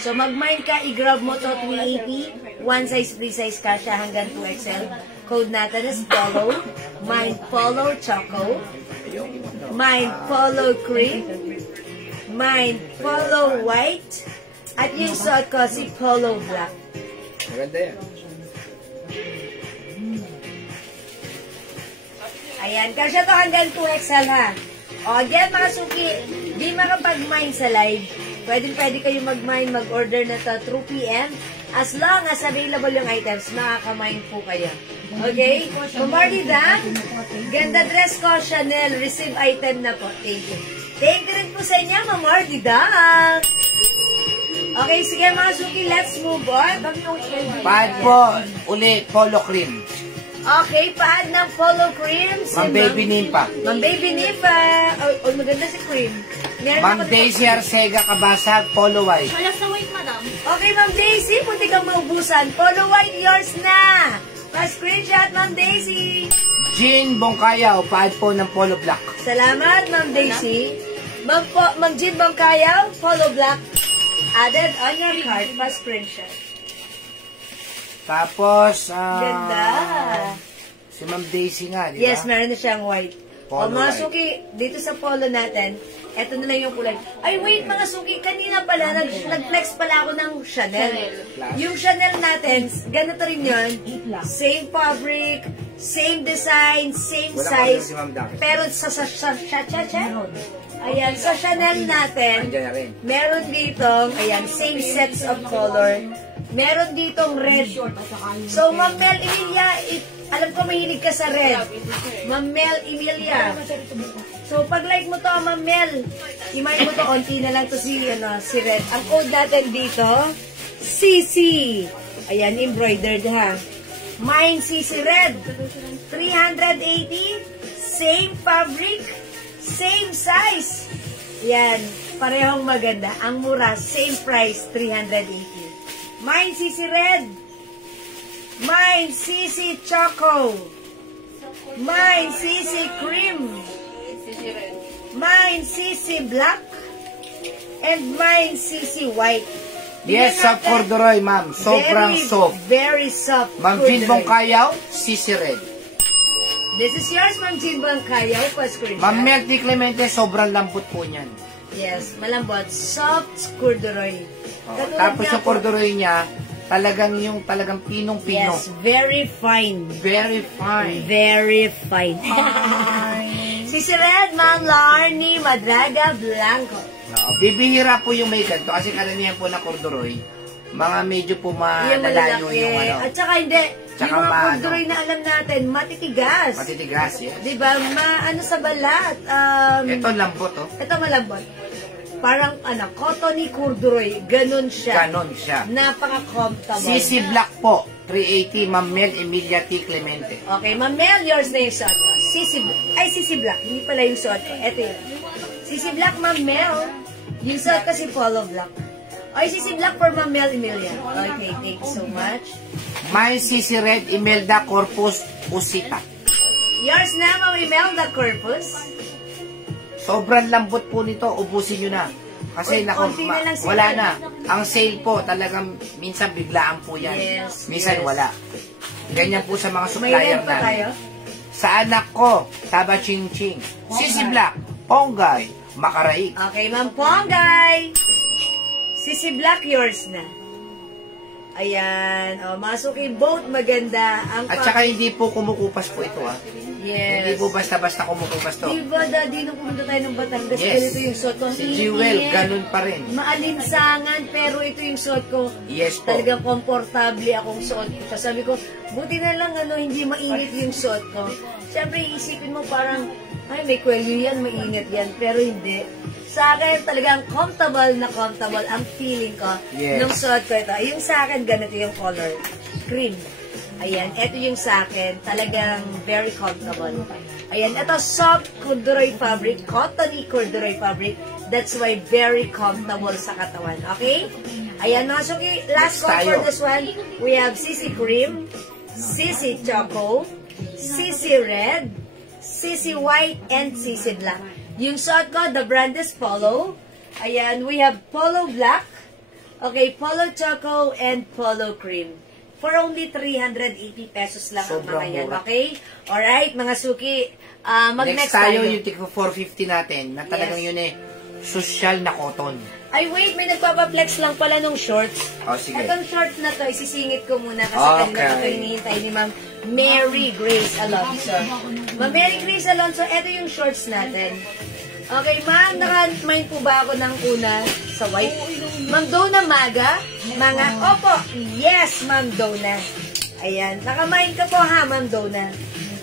So, mag-mine ka, i-grab mo to 380, one size, free size ka siya hanggang 2XL. Code natin is Polo, Mine Polo Choco, Mine Polo Cream, Mine Polo White, at yung suot ko si Polo Black. Maganda yan. Ayan, kasya to hanggang 2XL ha. O, again mga suki, di makapag-mine sa live. Pwede kayo mag-mine, mag-order na to through PM. As long as available yung items, makaka-mine po kayo. Okay? Kumardi Dan, ganda dress ko, Chanel, receive item na po. Thank you. Thank you rin po sa inyo, Mamardi Dan. Okay, sige mga suki, let's move on. Pad po, ulit, Polo Cream. Okay, pad ng Polo Cream. Si Ma'am Baby Nimpa. Ma'am Baby Nimpa. Oh, maganda si Cream. Ma'am Daisy Arcega Kabasag, Polo White. Wala sa white, madam. Okay, Ma'am Daisy, punti kang maubusan. Polo White, yours na. Pa-screenshot, Ma'am Daisy. Jean Bongkayaw, pad po ng Polo Black. Salamat, Ma'am Daisy. Ma'am Jean Bangkayaw, Polo Black. Added on your card, pa-screenshot. Tapos, Ganda. si Ma'am Daisy nga, di ba? Yes, meron na siyang white. Polo O mga white. suki, dito sa polo natin, eto na lang yung kulay. Ay, wait, mga suki, kanina pala, nag-flex pala ako ng Chanel. Yung Chanel natin, ganito rin yun. Same fabric, same design, same Wala size. si Ma'am Daisy. Pero sa ayan, sa Chanel natin, Andiyan na rin. meron ditong, ayan, same sets of color. Meron ditong red. So, Ma'am Mel Emilia, alam ko mahilig ka sa red. Ma'am Mel Emilia. So, pag like mo to, Ma'am Mel, imay mo to, onti na lang to si red. Ang code natin dito, CC. Ayan, embroidered ha. Mine CC red. 380. Same fabric. Same size. Yan. Parehong maganda. Ang mura, same price, 380. Mine CC Red. Mine CC Choco. Mine CC Cream. Mine CC Black. And mine CC White. Yes, soft corduroy, ma'am. Sobrang soft. Very soft. Ma'am Jean Bongkayaw, Sisi Red. This is yours, Ma'am Jean Bongkayaw. Pa-screenshot. Ma'am Melty Clemente, sobrang lambot po niyan. Yes, malambot. Soft corduroy. Tapos yung corduroy niya, talagang pinong-pino. Yes, very fine. Very fine. Very fine. Si Red, Ma'am Larnie Madraga Blanco. Bibihira po yung may ganito kasi karamihan po na corduroy, mga medyo po malalayo yung ano. At saka hindi, Tsaka yung mga maano. corduroy na alam natin, matitigas. Matitigas, yes. Diba? Maano sa balat. Ito lambot, oh. Ito malambot. Parang, cottony corduroy. Ganon siya. Ganon siya. Napaka-comfortable. CC Black po, 380, Ma'am Mel Emilia T. Clemente. Okay, Ma'am Mel, yours na yung suot ko. CC Black. Hindi pala yung suot ko. Ito yun. CC Black, Ma'am Mel. Yung suot ko si Polo Black. Ay, CC Black for Ma'am Mel Emilia. Okay, thank you so much. My CC Red, Imelda Corpus Usita. Yours na, Ma'am Imelda Corpus. Sobrang lambot po nito, ubusin nyo na. Kasi Uy, konti na lang sila. wala na. Ang sale po, talagang minsan biglaan po yan. Yes, Minsan yes. wala. Ganyan po sa mga May supplier red pa na. tayo? Sa anak ko, Taba Ching Ching. Sisi Black, Ponggay, Makaraig. Okay, Ma'am Ponggay. CC Black, yours na. Ayan. O, masuki boat, maganda. Ang At saka hindi po kumukupas po ito, ha. yes. Hindi po basta-basta kumukupas to. Diba, Daddy, nung pumunta tayo ng Batangas, Yes. ganito yung suot ko. Si Jewel, ganun pa rin. Maalinsangan, pero ito yung suot ko. Yes po. Talagang komportable akong suot ko. Kasi sabi ko, buti na lang, hindi mainit yung suot ko. Siyempre, iisipin mo parang, ay, may kwelyo yan, mainit yan. Pero hindi. Sa akin, talagang comfortable na comfortable ang feeling ko Yes. nung suot ko ito. Yung sa akin, ganito yung color. Cream. Ayan, ito yung sa akin. Talagang very comfortable. Ayan, ito soft corduroy fabric, cottony corduroy fabric. That's why very comfortable sa katawan. Okay? Ayan mga suki, last call for this one. We have CC Cream, CC Choco, CC Red, CC White, and CC Black. Yung suot ko, the brand is Polo. Ayan, we have Polo Black, okay, Polo Choco, and Polo Cream. For only 380 pesos lang ang mga yan, okay? Alright, mga suki, mag-next tayo. Yung tig 450 natin, na talagang yun social na cotton. Ay, wait, may nagpapaplex lang pala nung shorts. Oh, sige. Itong shorts na to, isisingit ko muna kasi kanina ito hinihintay ni Ma'am Mary Grace Alonso. Ma'am Mary Grace Alonso, ito yung shorts natin. Okay, ma'am, naka-mind po ba ako ng una sa white? Ma'am Donna Maga? Mga, opo, yes, Ma'am Donna. Ayan, naka-mind ka po ha, Ma'am Donna.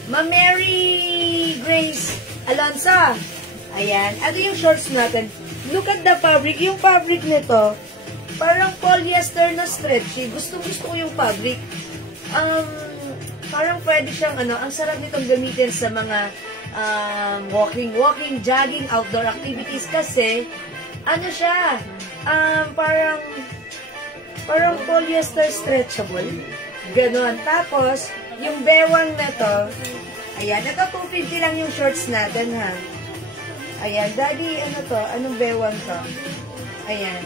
Ma'am Mary Grace Alonso. Ayan, ito yung shorts natin. Look at the fabric. Yung fabric nito, parang polyester na stretchy. Gusto-gusto ko yung fabric. Parang pwede siyang, ang sarap nitong gamitin sa mga walking, jogging, outdoor activities kasi, siya, parang polyester stretchable. Ganon. Tapos, yung bewang na to, ayan, ito 250 lang yung shorts natin, ha. Ayan, daddy, anong bewang to? Ayan.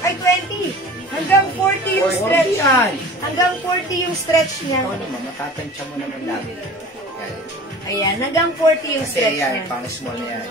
Ay, 20. Hanggang 40 yung stretch. Hanggang 40 yung stretch niya. Ikaw naman, matatansya mo naman dami. Ayan, hanggang 40 yung stretch niya. Kasi yan, pang small na yan.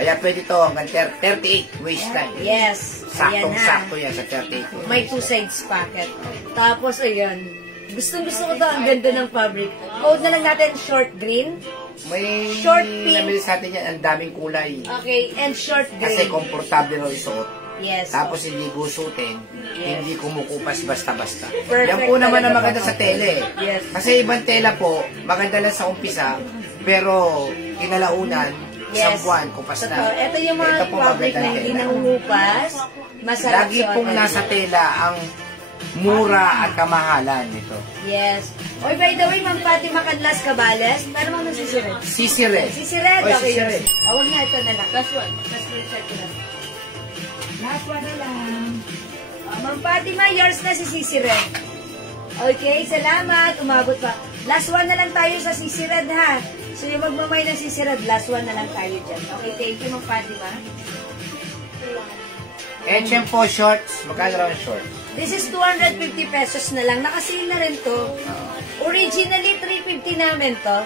Kaya pwede to hanggang 38 waistline. Yes. Saktong-sakto yan sa 38. May 2 sides pocket. Tapos, ayan. Gustong-gusto ko to. Ang ganda ng fabric. Code na lang natin, short green. May short pink. Nabili sa atin yan, ang daming kulay. Okay, and short green. Kasi komportable rin isuot. Yes. Tapos hindi gusutin, hindi kumukupas basta-basta. Perfect. Yan po naman ang maganda sa tele. Yes. Kasi ibang tela po, maganda lang sa umpisa, pero kinalaunan, isang buwan, kupas na. Ito yung mga fabric na hindi nangungupas. Masarap lagi pong nasa tela ang mura at kamahalan nito. Yes. Oy, by the way, Ma'am Fatima Cadlas Cabales, meron mga nasisired. Sisired. Sisired, Oy, okay. sisired. Awag na, ito na lang. Last one. Last one na lang. Ma'am Fatima, yours na si Sisired. Okay, salamat. Umabot pa. Last one na lang tayo sa Sisired, ha? So, yung magmamay ng Sisired, last one na lang tayo dyan. Okay, thank you, Ma'am Fatima. H&M po shorts. Magkano lang shorts? This is 250 pesos na lang. Nakasale na rin to. Originally, 350 namin to.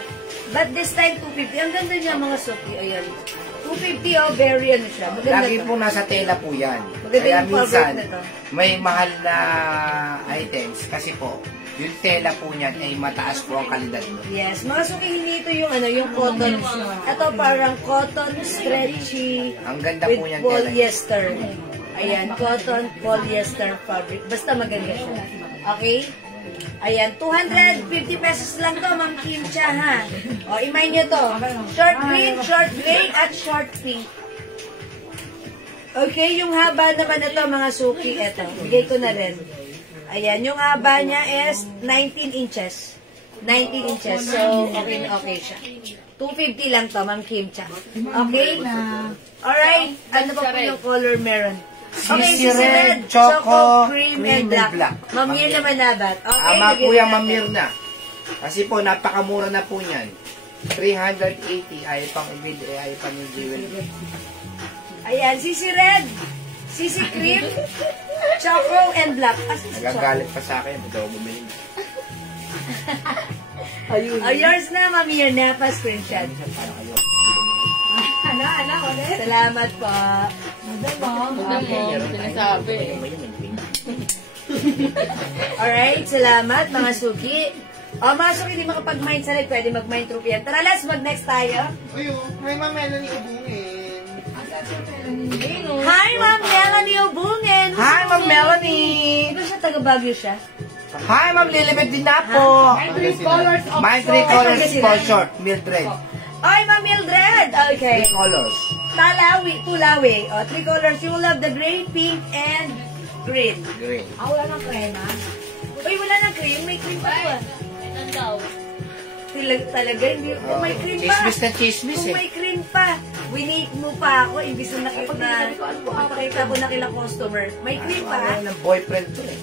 But this time, 250. Ang ganda niya mga suki. Ayan. 250 very siya. Maganda lagi to. po nasa tela po yan. Maganda Kaya yung fabric minsan, na to. may mahal na items. Kasi po, yung tela po niyan ay mataas po ang kalidad mo. Yes. Mga suki, hindi ito yung, yung cotton. Ito parang cotton, stretchy, Ang ganda with po niyan tela. polyester. Ayan, cotton, polyester fabric. Basta maganda siya. Okay? Ayan, 250 pesos lang to, Ma'am Kim Cha, ha? O, imay nyo to. Short green, short gray, at short pink. Okay, yung haba naman ito, mga suki, ito. Bigay ko na rin. Ayan, yung haba niya is 19 inches. 19 inches. So, okay na okay siya. 250 lang to, Ma'am Kim Cha. Okay? Alright. Ano pa po yung color meron? Okay, Sisi Red, Red, Choco, Cream, Cream, and and Black. Mamir naman na ba? Okay, Ama lagyan po yung natin. mamir na. Kasi po, napakamura na po niyan. 380 ay pang ibig, ay pang jewelry. Ayan, Sisi Red, Sisi Cream, Choco, and Black. Nagagalit pa sa akin, ito ako bumili. Yours na, Mamir na, pa-screenshot. Salamat po. Alright, salamat mga suki. Mga suki, di makapag-mind sa red, pwede mag-mind through yan. Tara, let's mag-next tayo. Ayun, may Ma'am Melanie Ubungin. Hi, Ma'am Melanie Ubungin. Hi, Ma'am Melanie! Di ba siya taga-Baguio siya? Hi, Ma'am Lilibet din na po! My 3 colors for short, Mildred. Ay, Ma'am Mildred. Okay. 3 colors. Tulawi. O, 3 colors. You will have the gray, pink, and green. Green. Wala ng krema. Uy, wala nang cream. May cream pa ba? Ilan daw? Talaga, hindi. May cream pa. Chismis na chismis Kung eh. may cream pa. Winake mo pa ako. Imbis na pakita ko na kila customer. May cream pa. Ano ng boyfriend to eh.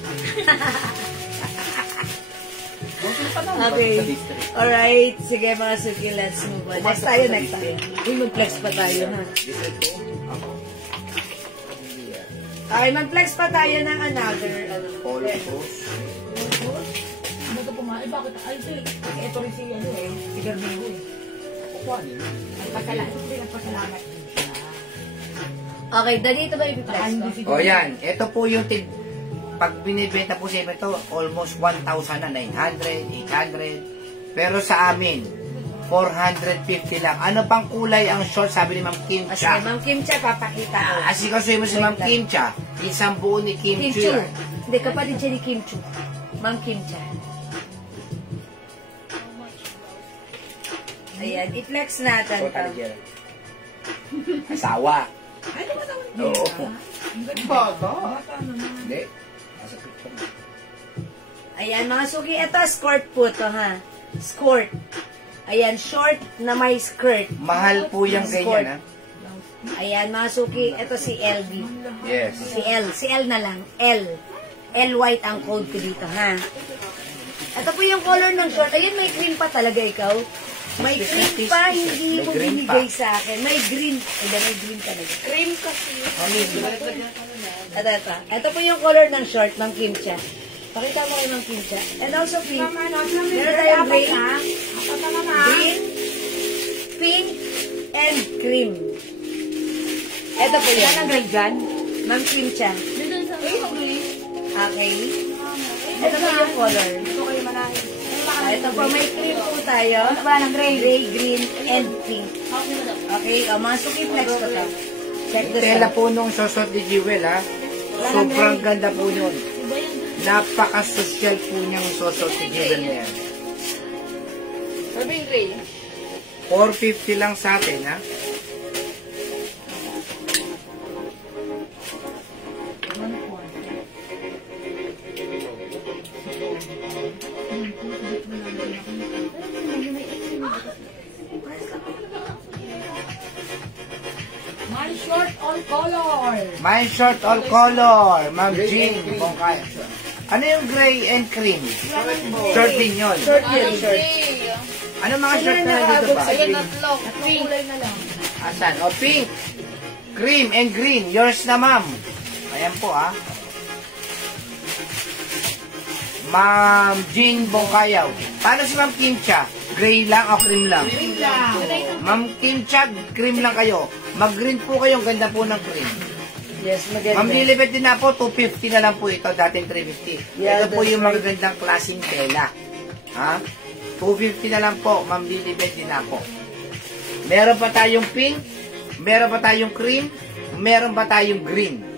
Okay. Alright. Sige mga suki, let's move on. Next tayo. Uy, mag-flex pa tayo ha. Okay, mag-flex pa tayo ng another. All post. Ano ito pumain? Bakit? Ay, ito rin si, ano eh, si Garnigo eh. Nagpasalamat din siya. Okay, dito ba ipiplex ko? O yan, ito po yung pag binibenta po sa ito, almost 1,000 na, 900, 800. Pero sa amin, 450 lang. Ano pang kulay ang short, sabi ni Ma'am Kim Sige, Cha. Ma'am Kim Cha, papakita ko. Asikasuhin mo si Ma'am Kim Cha, isang buo ni Kim Kim Chu. Chu. Hindi, kapatid siya ni Kim Chu. Ma'am Kim Cha. Ayan, i-flex natin to. Asawa. Ay, di ba naman? Oo. Baba. Hindi. Nasa picture mo. Ayan, mga suki, ito, skirt po to, ha? Skirt. Ayan, short na may skirt. Mahal po yung ganyan, ha? Ayan, mga suki, ito si LB. Yes. Si L na lang. L white ang code ko dito, ha? Ito po yung color ng short. Ayan, may green pa talaga ikaw. May green pa, hindi May mo green binigay pa. sa akin. May green. May green talaga. Cream kasi. Ito po yung color ng short ng Kim Cha. Pakita mo kay Mang Kim Cha. And also pink. Meron tayong gray, green, pink, and cream. Ito po yan. Ang gray dyan? Mang Kim Cha. Doon sa Okay. Ito po yung color. Ito kayo manahin. Ito po, may cream po tayo. Wala ng gray. Gray, green, and pink. Okay, mga suki flex ko to. Check this Tela out. po nung sosot ni Jewel, ha? Sobrang ganda po yun. Napaka-social po niyang sosot ni Jewel na yan. Sabi yung gray. 450 lang sa atin, ha? My short on color. My short all color. Ma'am Jean, kung kaya. Ano yung gray and cream? Short din yun. Short yun, short. Gray. Ano mga short na dito ba? Ayun, natlo. Pink. Kulay na lang. Asan? O, pink. Cream and green. Yours na, ma'am. Ayan po, ha? Ma'am Jean Bongkayaw. Paano si Ma'am Kim Cha? Gray lang o cream lang? Green lang. Ma'am Kim Cha, cream lang kayo. Mag-green po kayo. Ang ganda po ng cream. Yes, Ma'am maganda. Lilibet din na po. 250 na lang po ito. Dating 350. Yeah, Ito po that's yung right. magagandang klaseng tela. Ha? 250 na lang po. Ma'am Lilibet din na po. Meron pa tayong pink. Meron pa tayong cream. Meron pa tayong green.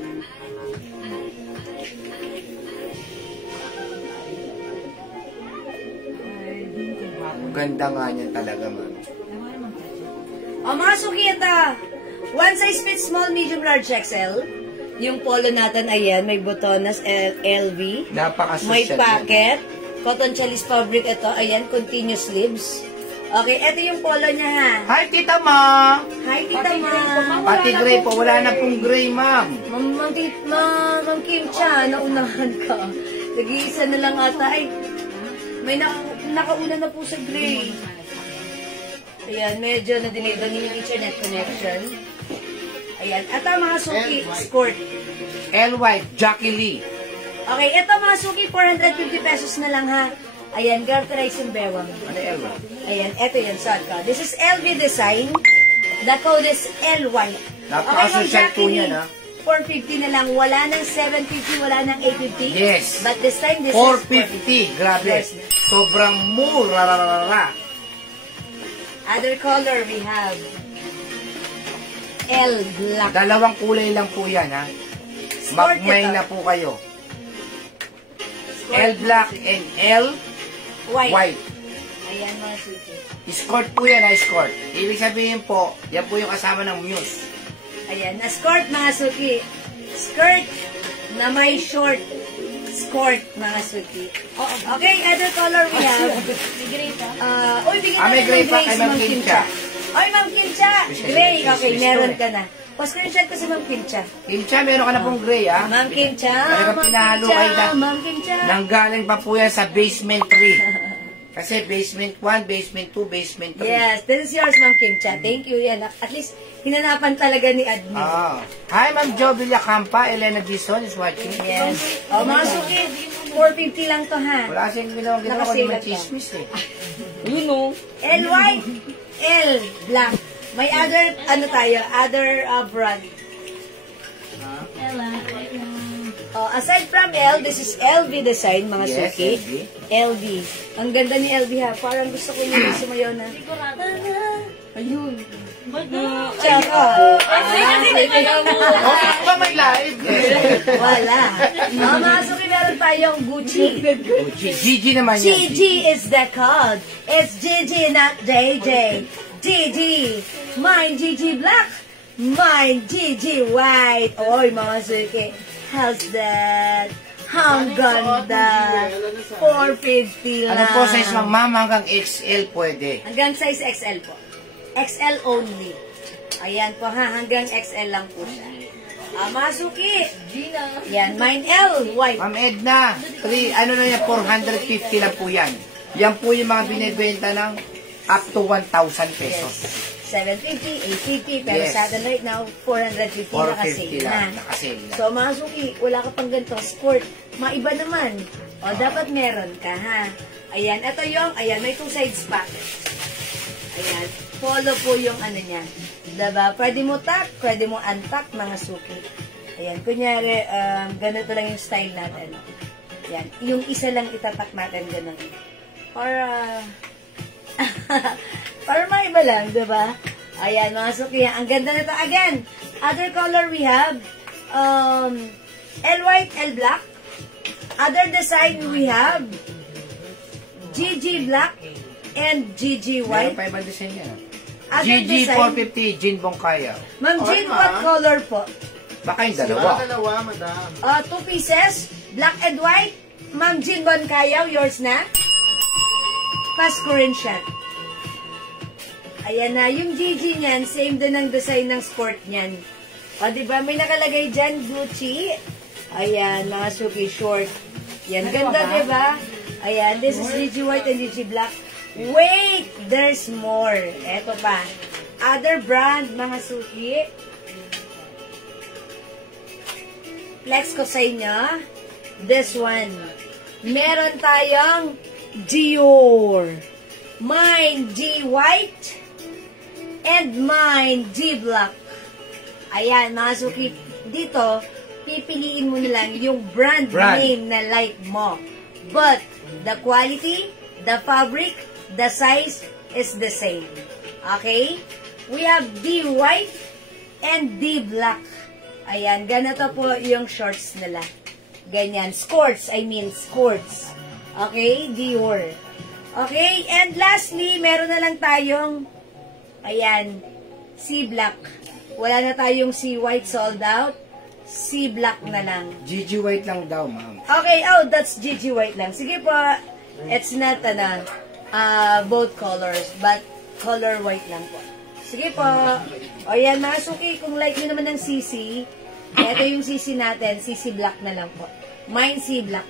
Ganda nga niyan talaga, ma'am. O mga suki, ito. One size fits small, medium, large, XL. Yung polo natin, ayan, may botonas LV. Napaka-social May yan. pocket. Cotton chalis fabric ito. Ayan, continuous sleeves. Okay, ito yung polo niya ha. Hi, Tita Ma! Hi, Tita Ma. Pati gray po. Wala na pong gray, ma'am. Ma'am Kim Cha, naunahan ka. Nag-iisa na lang ata. Ay, may nakauna na po sa gray. Ayan, medyo na-delay doon yung internet connection. Ayan, ito mga suki, skirt. L. White, Jackie Lee. Okay, ito mga suki, 450 pesos na lang ha. Ayan, garterize yung bewang. Ano L. White? Ayan, eto yun, Sadka. This is LV design. The code is LY. Napaka-social po Jackie yan, Lee, ha? 450 na lang. Wala nang 750, wala nang 850. Yes. But this time, this 450. Grabe. Yes. Sobrang mura. Other color we have L black. Dalawang kulay lang po yan, ha? Sport Magmay ito. na po kayo. L black and L white. Ayan mga suki. Escort po yan, ha? Escort. Ibig sabihin po, yan po yung kasama ng Muse. Ayan, na skirt mga suki. Skirt na may short Skirt, mga suki. Okay, other color we have. May gray pa. Uy, bigyan may natin gray ng pa gray kay si Ma'am Ma'am Kincha. Kincha. Oy, Ma'am Kincha. Gray. Okay, meron ka na. Pa-screenshot ko si Ma'am Kincha. Kincha, meron ka na pong gray, ha? Ma'am Kincha. Talagang Ma'am pinahalo Kincha, kayo na. Ma'am Kincha. Nanggaling pa po yan sa basement 3. Kasi basement 1, basement 2, basement 3. Yes, this is yours, Ma'am Kincha. Thank you. Yan. At least, hinanapan talaga ni admin. Hi, Ma'am Jo Villacampa. Elena Dizon is watching. Yes. O, mga suki, 450 lang to, ha? Wala kasing ginawa ko Nakasilat naman ka. chismis, eh. Yun o. L white, L black. May other, other brand. Ella. Aside from L, this is LV design, mga Yes, suki. LV. LV. Ang ganda ni LV, ha? Parang gusto ko yung sumayaw na. Ayun. Tsaka. Ba may live? Wala. Mga suki, meron tayong Gucci. Gigi naman yan. GG is the code. It's GG, not JJ. GG. Mine GG black. Mine GG white. Oy, mga suki. How's that? Ang ganda. 450 lang. Ano po size ng mama hanggang XL pwede? Hanggang size XL po. XL only. Ayan po ha, hanggang XL lang po siya. Masuki. Gina. Yan, mine L, white. Ma'am Edna, 450 lang po yan. Yan po yung mga binibenta ng up to 1,000 pesos. 750, 850, pero Yes. sa atin right now, 450 nakasale 450 na. lang, nakasale na. So, mga suki, wala ka pang ganito, sport, maiba naman. O, dapat meron ka, ha? Ayan, ito yung, ayan, may 2 sides pa. Ayan, follow po yung ano niya. Diba? Pwede mo tuck, pwede mo untuck, mga suki. Ayan, kunyari, ganito lang yung style natin. Ayan, yung isa lang itatak natin, ganun. Para... para maiba lang, diba? Ayan, mga suki. Ang ganda nito. Again, other color we have, L white, L black. Other design we have, GG black and GG Meron white. pa ibang design yan. Other GG design, 450, Jean Bongkaya. Ma'am Jean, Okay, what ma'am. color po? Baka yung Dalawa, dalawa. madam. 2 pieces, black and white. Ma'am Jean Boncayaw, yours na. Pa-screenshot. Ayan na, yung GG niyan, same din ang design ng sport niyan. O, diba? May nakalagay dyan, Gucci. Ayan, mga suki short. Yan, ganda, diba? Ayan, this is GG white and GG black. Wait! There's more. Eto pa. Other brand, mga suki. Flex ko sa inyo. This one. Meron tayong Dior. Mine G white and mine G black. Ayan, mga suki. Dito, pipiliin mo na lang yung brand name na like mo. But, the quality, the fabric, the size is the same. Okay? We have D white and D black. Ayan, ganito po yung shorts nila. Ganyan. Skirts, skirts. Okay? Dior. Okay? And lastly, meron na lang tayong, ayan, C black. Wala na tayong C white sold out. C black na lang. GG white lang daw, ma'am. Okay, that's GG white lang. Sige po, it's not both colors, but color white lang po. Sige po. O yan, mga suki, kung like nyo naman ng CC, ito yung CC natin, CC black na lang po. Mine C black.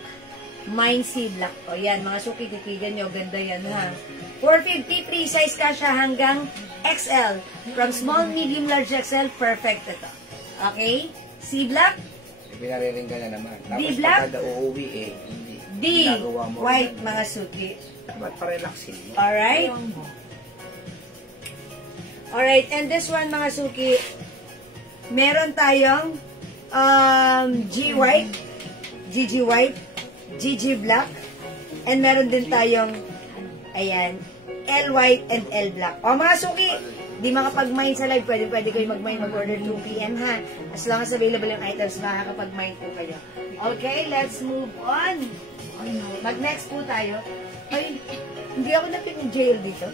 Mine C black. O yan, mga suki, titigan nyo, ganda yan ha. 450, free size ka siya hanggang XL. From small, medium, large XL, perfect ito. Okay? C black, Pinariringgan na naman. Tapos D black? pagkada uuwi hindi. D Ginagawa mo white, rin. mga suki. Dapat parelaxin mo. Alright? Alright, and this one, mga suki, meron tayong G white, GG white, GG black, and meron din tayong, ayan, L white and L black. O mga suki, di makapag-mine sa live, pwede kayo mag-mine, mag-order 2 p.m. ha. As long as available yung items, makakapag-mine po kayo. Okay, let's move on. Mag-next po tayo. Ay, hindi ako napin-jail dito.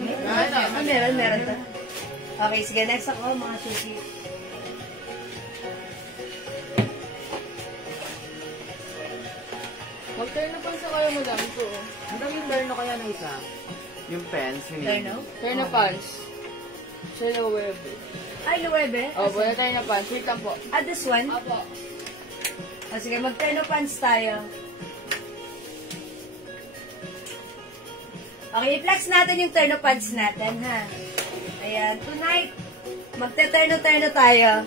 Meron to. Okay, sige, next ako, mga sushi. Terno pa sa kaya mo lang ito. Ano yung terno kaya na isa? Yung pants. Terno? Terno pants. Sa Loewe. Ay, Luwebe? Opo, na terno pants. Wait lang po. Ah, this one? Opo. O sige, mag-terno pants tayo. Okay, i-flex natin yung terno pants natin, ha? Ayan, tonight, magte-terno-terno tayo.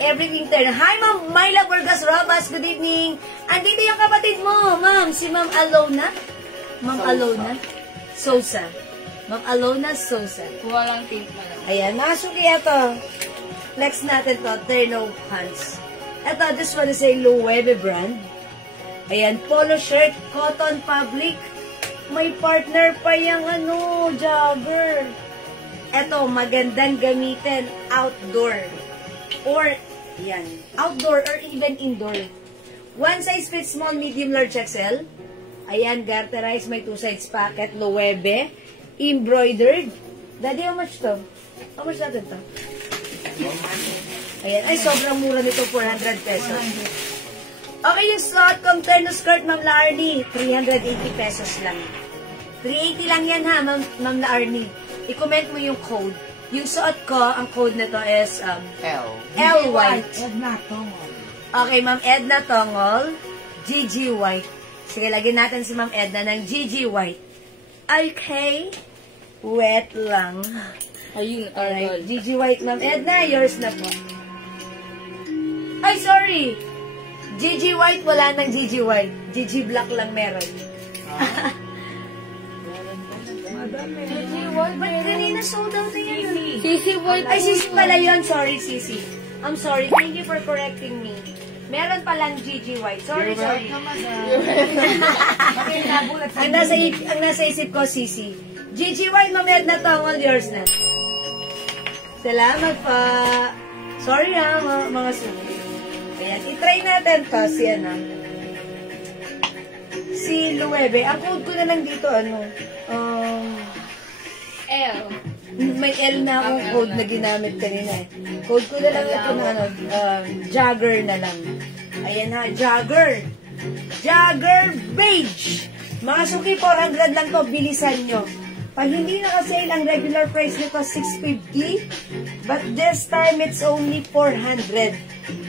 Everything terno. Hi, Ma'am Myla Burgas Robas. Good evening. Andito yung kapatid mo, Ma'am. Si Ma'am Alona. Ma'am Alona Sosa. Ma'am Alona Sosa. Kuha lang pink na lang. Ayan, mga suki ito. Flex natin to, terno pants. Ito, this one is a Loewe brand. Ayan, polo shirt, cotton fabric. May partner pa yung jogger. Ito, magandang gamitin outdoor. Or, yan, outdoor or even indoor. One size fits small, medium, large, XL. Ayan, garterized, may two sides pocket, Loewe. Embroidered. Daddy, how much to? How much natin to? Ayan, ay sobrang mura nito, 400 pesos. Okay, yung slot com terno skirt, Ma'am Larnie, 380 pesos lang. 380 lang yan ha, Ma'am Larnie. I-comment mo yung code. Yung suot ko, ang code nito is L White. Edna Tongol. Okay, Ma'am Edna Tongol, GG White. Sige, lagyan natin si Ma'am Edna ng GG White. Okay, wet lang. Ayun, Alright, GG White, Ma'am Edna, yours na po. Ay, sorry! GG White, wala nang GG White. GG Black lang meron. Sisi White. Ba't kanina sold out na yan? Sisi White. Ay, Sisi pala yun. Sorry, Sisi. I'm sorry. Thank you for correcting me. Meron palang GG White. Sorry, sorry. ang nasa isip ko, Sisi. GG White, Ma'am Edna Tongol, yours na. Salamat pa. Sorry ha, mga suki. Ayan, itry natin to, si Loewe. Ang code ko na lang dito, L. may L na akong code na ginamit kanina eh. Code ko na lang ito na jogger na lang. Ayan ha, jogger. Jogger beige. Mga suki, 400 lang to, bilisan nyo. Pag hindi naka-sale, ang regular price nito 650. But this time, it's only 400.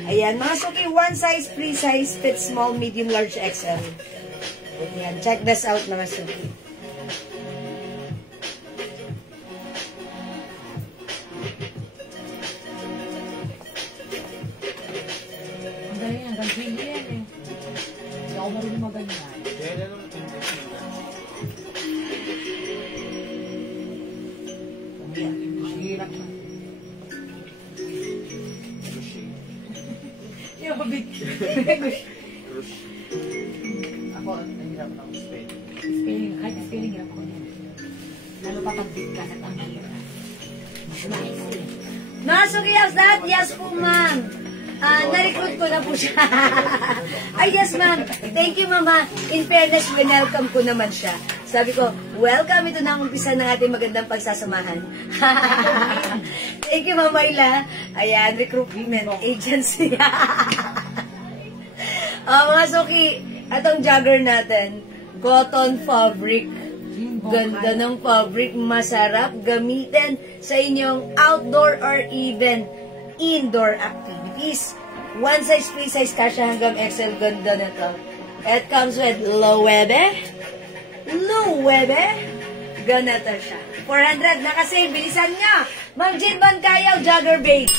Ayan, mga suki, one size, free size, fit small, medium, large, XL. Ayan, check this out mga suki. Ang galing, hanggang 20 yan eh. Hindi ako marunong maganyan. Hirap na. Yung mabig. Ako, nahirap na akong spell. Spelling, kahit spelling hirap ko yan. Lalo pa pag-big ka at ang hirap. Mas nice eh. Mga suki, how's that? Yes po, ma'am. Na-recruit ko na po siya. Ay, yes, ma'am. Thank you, mama. In fairness, welcome ko naman siya. Sabi ko, welcome. Ito na ang umpisa ng ating magandang pagsasamahan. Thank you, Mama Ila. Ayan, recruitment agency. Mga suki, itong jogger natin, cotton fabric. Ganda ng fabric, masarap gamitin sa inyong outdoor or even indoor activities. One size, free size, kasha hanggang XL, ganda na to. It comes with Loewe. Loewe. Ganito siya. 400 na kasi, bilisan niya. Ma'am Jean Bancayaw, jogger beige.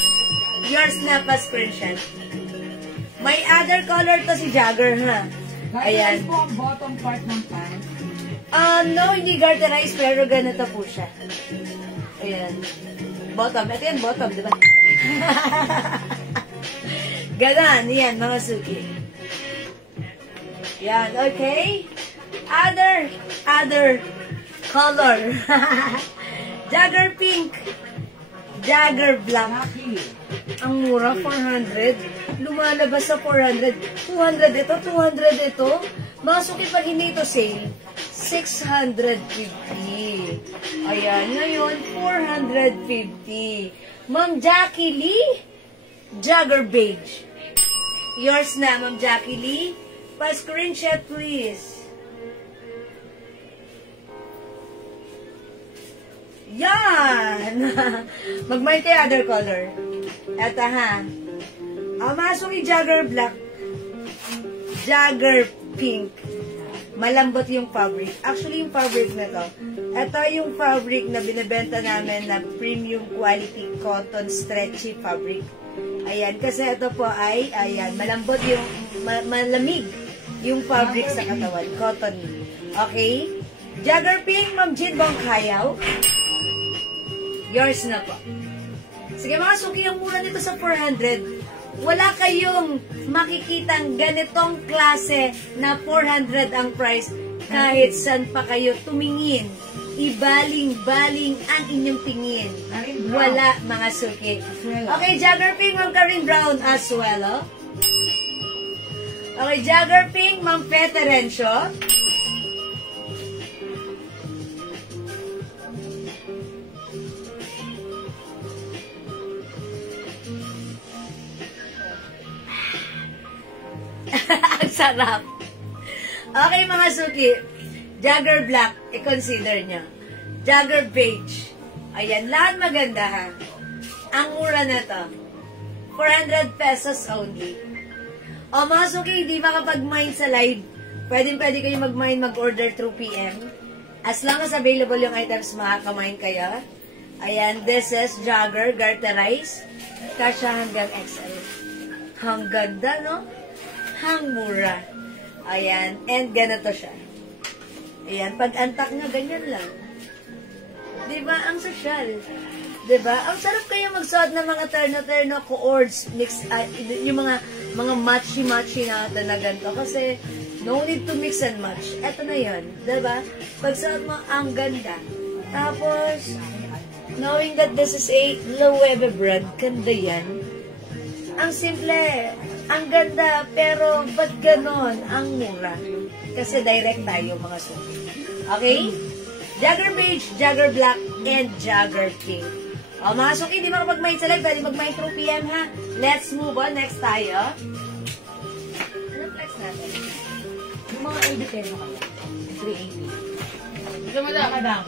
Yours na pa screenshot. May other color to si jogger, ha? Ayan. Ayan. Po ang bottom part ng pants. No, hindi garterized, pero ganito po siya. Ayan. Bottom. Ito yan, bottom, di ba? Ganon. Yan, mga suki. Yan, okay? Other color. Jagger pink. Jagger black. Ang mura, 400. Lumalabas sa 400. 200 ito, 200 ito. Mga suki, pag hindi ito sale, 650. Ayan, ngayon, 450. Ma'am Jackie Lee, Jagger beige. Yours na, Ma'am Jackie Lee. Pa-screenshot, please. Yan! Mag-mind kayo other color. Eto ha. Mga suki, Jagger Black. Jagger Pink. Malambot yung fabric. Actually, yung fabric na to, ito yung fabric na binibenta namin na premium quality cotton stretchy fabric. Ayan, kasi ito po ay, ayan, malambot yung, malamig yung fabric sa katawan. Cotton. Okay? Jagger Pink, Ma'am Jean Bongkayaw. Yours na po. Sige mga suki, ang mura nito sa 400. Wala kayong makikitang ganitong klase na 400 ang price kahit saan pa kayo tumingin. Ibaling-baling ang inyong tingin. Wala mga suki. Okay, Jagger Pink, Ma'am Karin Brown Asuelo. Okay, Jagger Pink, Ma'am Peterencio. Ang sarap. Okay mga suki, Jagger Black, i-consider nyo. Jagger Beige. Ayan, lahat maganda ha. Ang mura na to. 400 pesos only. O mga suki, hindi makapag-mine sa live. Pwede kayo mag-mine, mag-order through PM. As long as available yung items, makaka-mine kayo. Ayan, this is Jagger, garterized. Kasha hanggang XL. Ang ganda, no? Hang mura. Ayan. And ganito siya. Ayan. Pag antak nga, ganyan lang. Diba? Ang social. Diba? Ang sarap kaya magsuot ng mga terno-terno, cords, mix, yung mga matchy-matchy na ganito. Kasi, no need to mix and match. Eto na yun. Diba? Pag suot mo, ang ganda. Tapos, knowing that this is a Loewe brand, ganda yan. Ang simple, ang ganda, pero ba't ganon ang mura? Kasi direct tayo mga suki. Okay? Jagger Beige, Jagger Black, and Jagger Pink. O mga suki, di makapag-mind sa live, pwede mag-mind through PM ha. Let's move on. Next tayo. Ano flex natin? Yung mga LB mo kaya. 380. Ito madam.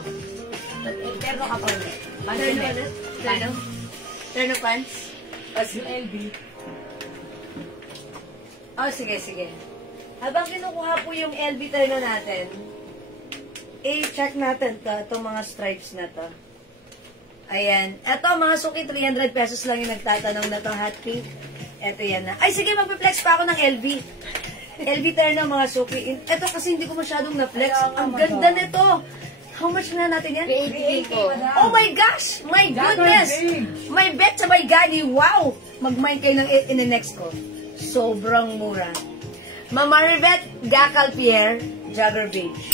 Pero ka pa ulit. Turno ulit? Turno? Turno pants? Yung LB. Oh, sige, sige. Habang kinukuha po yung LB turno natin, i-check natin to, itong mga stripes na to. Ayan. Ito, mga suki, 300 pesos lang yung nagtatanong na to, hot pink. Ito yan na. Ay, sige, magpe-flex pa ako ng LB. LB turno, mga suki. Ito kasi hindi ko masyadong na-flex. Ang ganda nito. How much na natin yan? 380 po. Oh my gosh! My goodness! My bet sa my gani. Wow! Mag-mind kayo ng in the next ko. Sobrang mura. Mama Maribet, Gacal Pierre, Jagger Beige.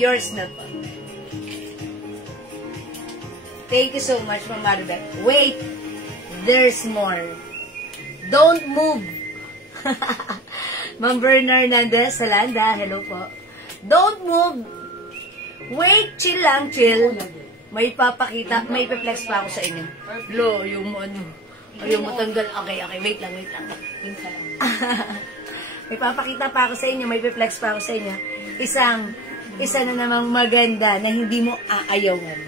Yours na po. Thank you so much, Mama Maribet. Wait! There's more. Don't move! Ma'am Bernard Hernandez, Salanda, hello po. Don't move! Wait, chill lang, chill. May papakita, may pe-flex pa ako sa inyo. Lo, yung ano, yung matanggal. Okay, wait lang. May papakita pa ako sa inyo, may pe-flex pa ako sa inyo. Isa na namang maganda na hindi mo aayawan.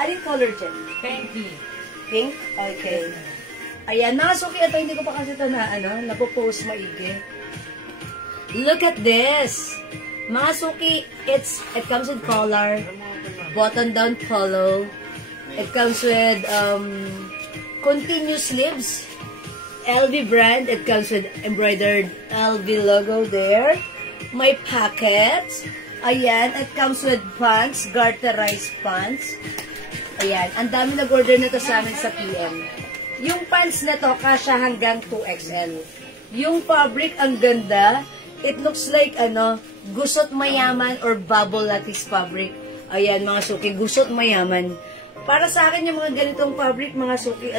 Anong color dyan? Pink? Okay. Ayan, mga suki, ito hindi ko pa kasi ito na, napopost maigi. Look at this! Mga suki, it comes with collar, button-down polo. It comes with continuous sleeves, LV brand. It comes with embroidered LV logo there. May pockets. Ayan, it comes with pants, garterized pants. Ayan, ang dami nag-order nito sa amin sa PM. Yung pants na to, kasya hanggang 2XL. Yung fabric, ang ganda. It looks like, gusot mayaman or bubble lattice fabric. Ayan, mga suki, gusot mayaman. Para sa akin, yung mga ganitong fabric, mga suki,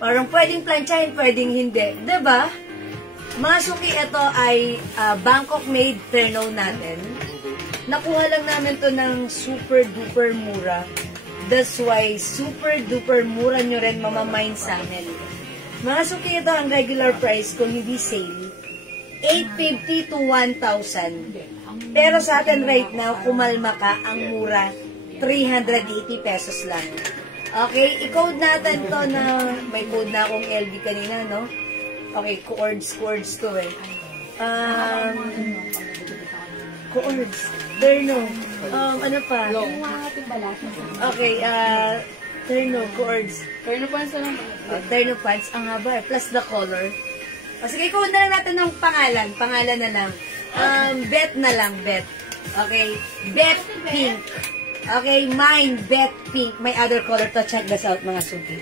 parang pwedeng planchahin, pwedeng hindi. Diba? Mga suki, ito ay Bangkok made terno natin. Nakuha lang namin to ng super duper mura. That's why, super duper mura nyo rin mamamain sa amin. Mga suki, ito ang regular price kung hindi sale. 850 to 1,000. Pero sa atin right now, kumalma ka, ang mura, 380 pesos lang. Okay, i-code natin to na, may code na akong LV kanina, no? Okay, chords to eh. Chords. Terno. Ano pa? Okay, terno, chords. Terno pants na lang. Terno pants, ang haba eh, plus the color. O sige, code na lang natin ng pangalan. Pangalan na lang. Bet na lang, bet. Okay, bet pink. Okay, mine, bet pink. May other color to. Check this out, mga suki.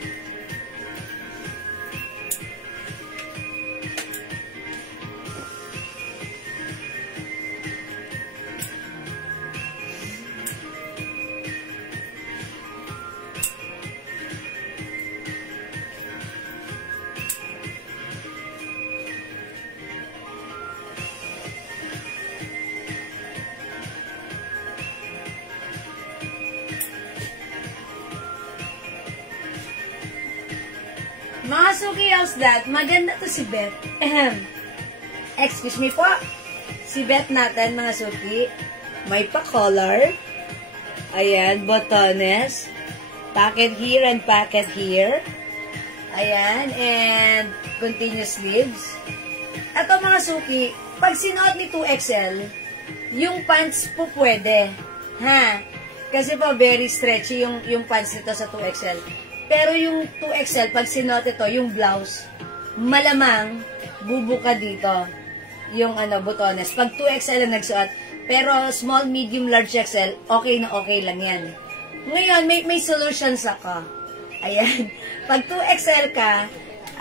Mga suki, how's that? Maganda to si Beth. Excuse me po. Si Beth natin, mga suki. May pa-collar. Ayan, botones. Pocket here and pocket here. Ayan, and continuous sleeves. Ito mga suki, pag sinuot ni 2XL, yung pants po pwede. Ha? Kasi po, very stretchy yung pants nito sa 2XL. Pero yung 2XL, pag sinuot ito, yung blouse, malamang bubuka dito yung botones. Pag 2XL ang nagsuot, pero small, medium, large XL, okay na okay lang yan. Ngayon, may solutions ako. Ayan. Pag 2XL ka,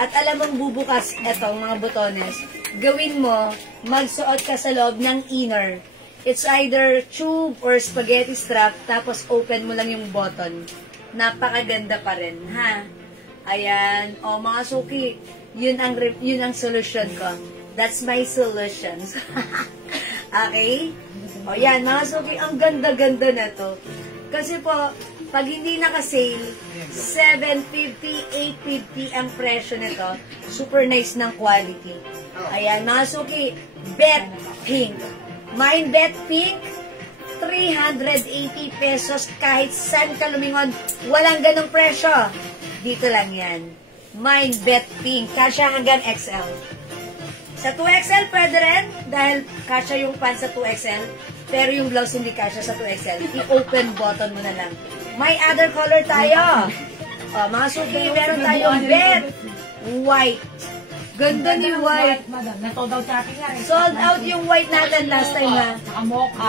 at alam mong bubukas etong mga botones, gawin mo, magsuot ka sa loob ng inner. It's either tube or spaghetti strap, tapos open mo lang yung button. Napakaganda pa rin, ha? Ayan. O, mga suki, yun ang solution ko. That's my solutions. Okay? O, yan, mga suki, ang ganda-ganda na to. Kasi po, pag hindi naka-sale, 750, 850 ang presyo nito. Super nice ng quality. Ayan, mga suki, bet pink. Mine bet pink, 380 pesos kahit saan ka lumingon. Walang ganong presyo. Dito lang yan. Mine bet pink. Kasya hanggang XL. Sa 2XL pwede rin dahil kasya yung pants sa 2XL. Pero yung blouse hindi kasya sa 2XL. I-open button mo na lang. May other color tayo. O, mga suki, meron tayong bet white. Ganda ni white. Madam, na-sold out traffic nga rin. Sold out yung white natin last time ha. Saka mocha.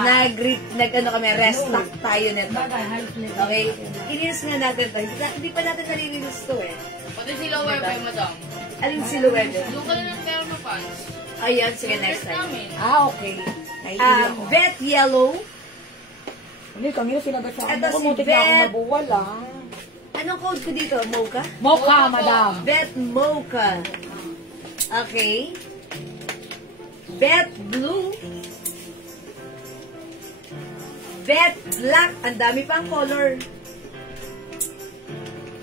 Kami, restock tayo nito. Bagay, high flavor. Okay? Ininis nga natin ito. Hindi pa natin nalilinis ito eh. Pati sila webe, madam. Alin silhouette? Yung ka na ng terno pants. Ayan, sige, next time. Okay. Naiiyak ko. Bet yellow. Hindi, kami na sinagot sa Ito ako. si Muntik na akong Bet. mabuwal, Anong code ko dito? Mocha? Mocha, madam. Bet mocha. Okay. Bet blue. Bet black. Ang dami pang color.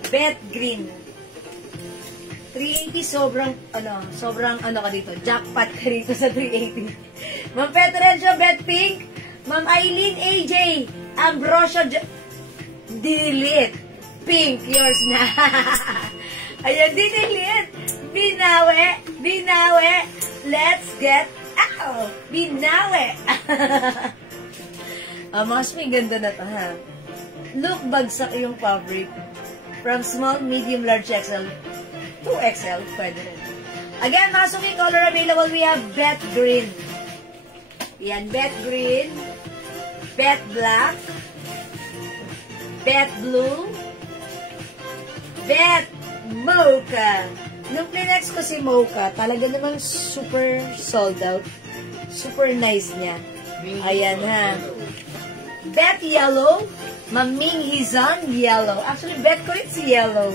Bet green. 380 sobrang ka dito. Jackpot ka dito sa 380. Ma'am Petrencio, bet pink. Ma'am Eileen AJ, Ambrosio, delete. Pink, yours na. Ayan, delete. Binawi. Let's get out. Binawi. Mas may ganda na to, ha? Look, bagsak yung fabric. From small, medium, large XL, 2XL, pwede rin. Again, mga suki, color available, we have bet green. Yan, bet green, bet black, bet blue, bet mocha. Nung plinex ko si mocha, talaga namang super sold out. Super nice niya. Ayan, ha. Bet yellow, Maming Hizan yellow. Actually, bet ko rin si yellow.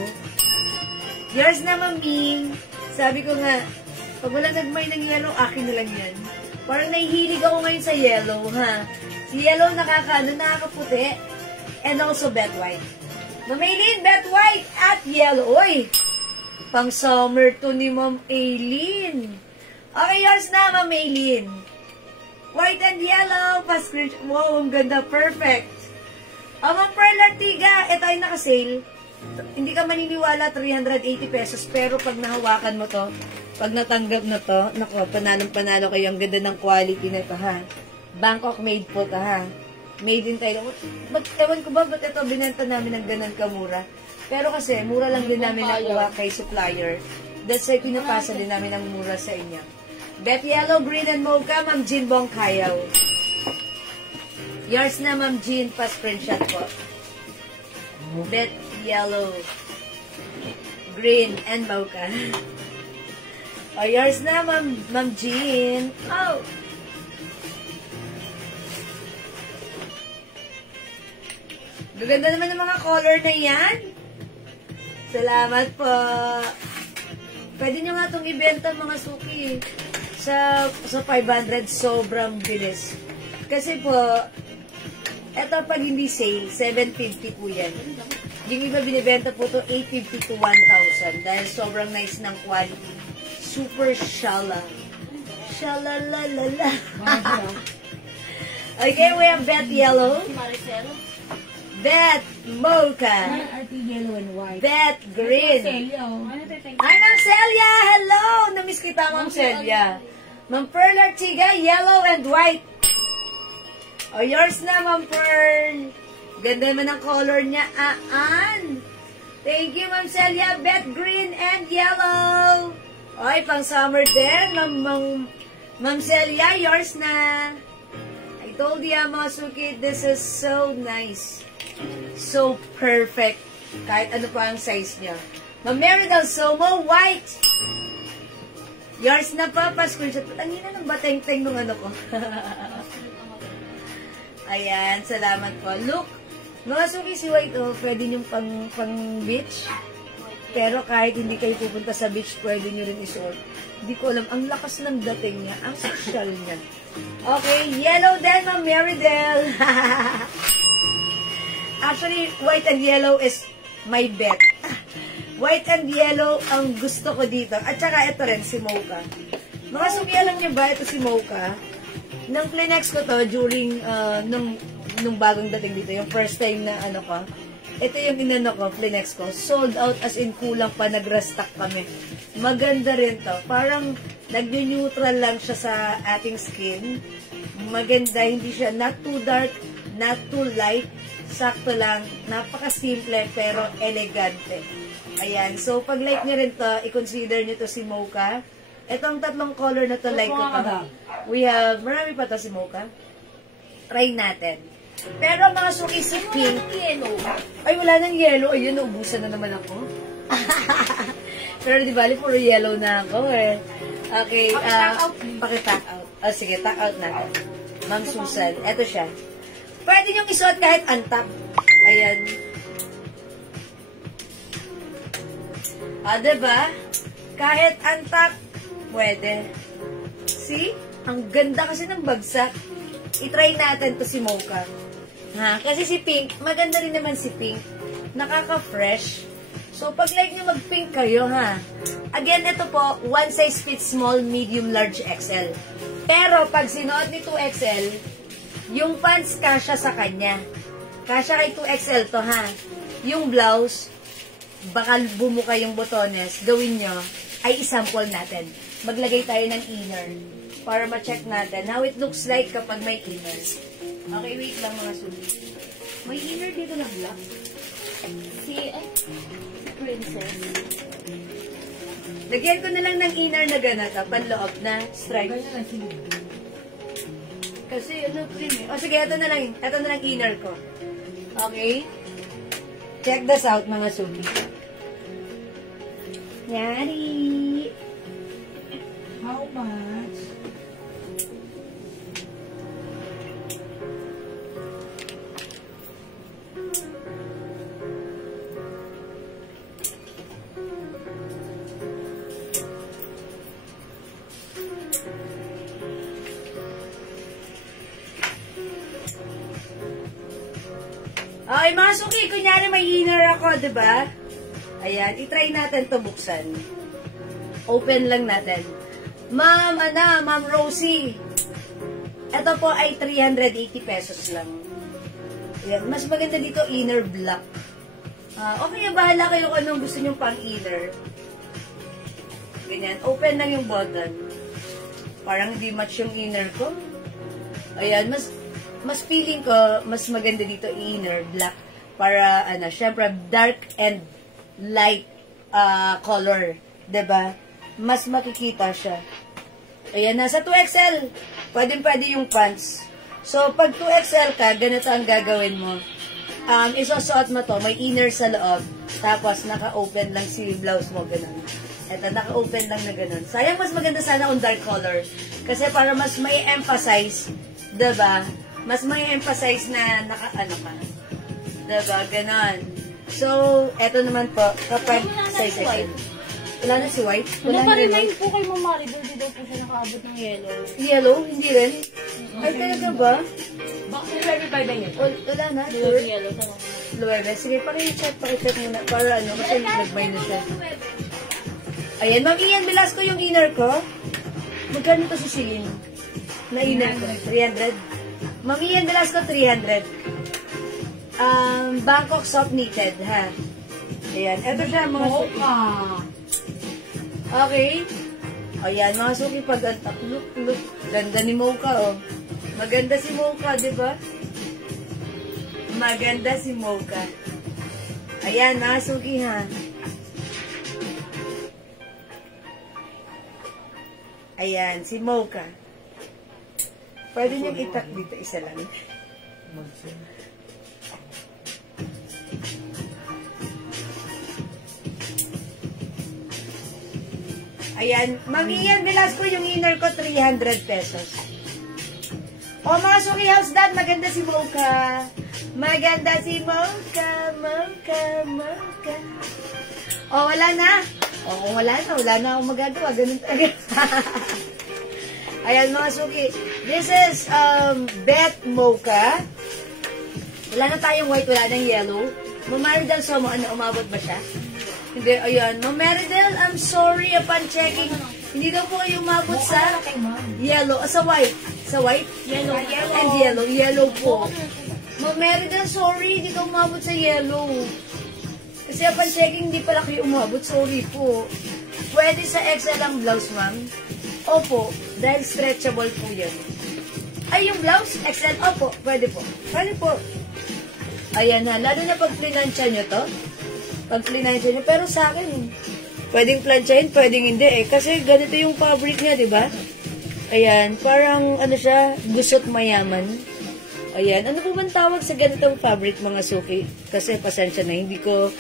Yours na, Maming. Sabi ko nga, pag wala nagmay ng yellow, akin na lang yan. Parang nahihilig ako ngayon sa yellow, ha. Si yellow nakakaputi. And also bet white. Mamaylin, bet white at yellow. Uy! Pang summer to ni Ma'am Aileen. Okay, yours na, Ma'am Maylin. White and yellow, pa-screen. Wow, ang ganda. Perfect. Ma'am Pearl Artiga, ito ay naka-sale. Hindi ka maniniwala, 380 pesos. Pero pag nahawakan mo to, pag natanggap na to, naku, panalong-panalo kayo. Ang ganda ng quality na ito, ha? Bangkok made po to, ha? Made in Thailand. Ewan ko ba, ba't ito binenta namin ng ganun kamura? Pero kasi, mura lang din namin nakuha kay supplier. That's why pinapasa din namin ang mura sa inyo. Bet Yellow, Green, and Mocha, Ma'am Jean Bongkayaw. Yours na, Ma'am Jean, pa-screenshot po. Bet Yellow, Green, and Mocha. O, yours na, Ma'am Jean. Oh! Gaganda naman yung mga color na yan. Salamat po. Pwede nyo nga itong ibenta mga suki. Sa 500, sobrang bilis. Kasi po, eto pag hindi sale, 750 po yan. Yung iba binibenta po to 850 to 1,000 dahil sobrang nice ng quality. Super shala. Shalalalala. Okay, we have Bet Yellow. Bet Mocha. Yellow and white. Bet Green. Hi, Ma'am Celia! Hello! Namiss kita, Ma'am Celia. Ma'am Pearl Artiga, yellow and white. O, yours na, Ma'am Pearl. Ganda naman ang color niya. Thank you, Ma'am Celia. Bet Green and yellow. Oy, pang summer din. Ma'am Celia, yours na. I told you, mga suki, this is so nice. So perfect. Kahit ano pa ang size niya. Ma'am Mary Del Somo, white. Yours na pa, pa-screenshot. Ang ina ng bateng-teng nung ano ko. Ayan, salamat po. Look, mga suki si white, oh, pwede nyo pang beach. Pero kahit hindi kayo pupunta sa beach, pwede nyo rin isuot. Hindi ko alam, ang lakas ng dating niya. Ang social niya. Okay, yellow din, Ma'am Mary Del. Actually, white and yellow is my bet. White and yellow ang gusto ko dito. At saka ito rin, si Mocha. Mga suki, alam niyo ba, ito si Mocha. Nang Plinex ko to during, nung bagong dating dito, yung first time na ano ko, ito yung inano ko, Plinex ko. Sold out as in kulang pa, nag-restock kami. Maganda rin to. Parang nag-neutral lang siya sa ating skin. Maganda, hindi siya not too dark, not too light. Sakto lang, napaka-simple pero elegante. Ayan, so pag like nyo rin to, i-consider nyo to si Mocha. Itong tatlong color na to, like ko to. We have, marami pa to si Mocha. Try natin. Pero mga suki si pink. Ay, wala nang yellow. Ayun, naubusan na naman ako. Pero di bali, puro yellow na ako eh. Okay, paki-pack out. Oh, sige, pack out natin. Ma'am Susan, eto siya. Pwede niyong isuot kahit antap. Ayan. Diba? Kahit antap, pwede. See? Ang ganda kasi ng bagsak. I-try natin to si Mocha. Ha? Kasi si Pink, maganda rin naman si Pink. Nakaka-fresh. So, pag like nyo mag-pink kayo, ha? Again, ito po, one size fits small, medium, large, XL. Pero, pag sinuot ni 2XL, yung pants kasya sa kanya. Kasya kay 2XL to, ha? Yung blouse, baka bumuka yung botones, gawin nyo, ay isample natin. Maglagay tayo ng inner para ma-check natin how it looks like kapag may inner. Okay, wait lang mga sulit. May inner dito na black. Princess. Lagyan ko na lang ng inner na ganata, panloob na stripe. Kasi ano rin eh. O sige, ito na lang. Ito na lang inner ko. Okay? Check this out mga sulit. Yari! How much? Okay, mga suki, kunyari may inner ako, diba? Ayan, itry natin to buksan. Open lang natin. Ma'am Rosie. Ito po ay 380 pesos lang. Ayan. Mas maganda dito, inner black. Okay, bahala kayo kung anong gusto nyo pang inner. Ganyan. Open lang yung button. Parang hindi match yung inner ko. Ayan. Mas feeling ko, mas maganda dito inner black. Para, syempre, dark and light color. Diba? Mas makikita siya. Ayan, nasa 2XL. Pwede yung pants. So, pag 2XL ka, ganito ang gagawin mo. Isusuot mo to, may inner sa loob. Tapos, naka-open lang si blouse mo, ganun. Ito, naka-open lang na ganun. Sayang, mas maganda sana kung dark color. Kasi para mas may emphasize, diba? Mas may emphasize na naka-ano ka. Diba? Ganon. So, eto naman po, kapag size XL. Wala na si white? Wala na Naka-remind po kay Mama Maridol, di daw po siya nakaabot ng yellow. Yellow? Hindi rin? Ay, talaga ba? Bakit nire-revive ba yun? Wala na, Di daw sure. po yellow. Luwebe. Sige, pakicheck muna. Para kasi nag-buy na siya. Ayan, Ma'am Ian Velasco yung inner ko. Magkano to si Celine? Na inner ko? 300? Ma'am Ian Velasco, 300. Bangkok soft knitted, ha? Ayan, eto siya, mga suki. Okay. Ayan, mga suki, pag-antak. Look. Ganda ni Mocha, oh. Maganda si Mocha, di ba? Maganda si Mocha. Ayan, mga suki, ha? Ayan, si Mocha. Pwede niyong itak dito, isa lang. Ayan, Ma'am Ian Velasco, yung inner ko, 300 pesos. O mga suki house dad, maganda si Mocha. Maganda si Mocha. O, wala na. O, kung wala na akong magagawa. Ganun talaga. Ayan, mga suki. This is Beth Mocha. Wala na tayong white, wala nang yellow. Mamaridal Somo, umabot ba siya? Hindi, ayan. Mamaridal, I'm sorry upon checking. Hindi daw po kayo umabot sa yellow. Sa white. Sa white? Yellow. And yellow. Yellow po. Mamaridal, sorry. Hindi ka umabot sa yellow. Kasi upon checking, hindi pala kayo umabot. Sorry po. Pwede sa XL ang blouse, ma'am? Opo. Dahil stretchable po yan. Ay, yung blouse? XL? Opo. Pwede po. Pwede po. Ayan na. Lalo na pag plinansya nyo to. Pag plinansya nyo. Pero sa akin, pwedeng plansyahin, pwedeng hindi eh. Kasi ganito yung fabric niya, di ba? Ayan. Parang, ano siya, gusot mayaman. Ayan. Ano po bang tawag sa ganitong fabric, mga suki? Kasi pasensya na, hindi ko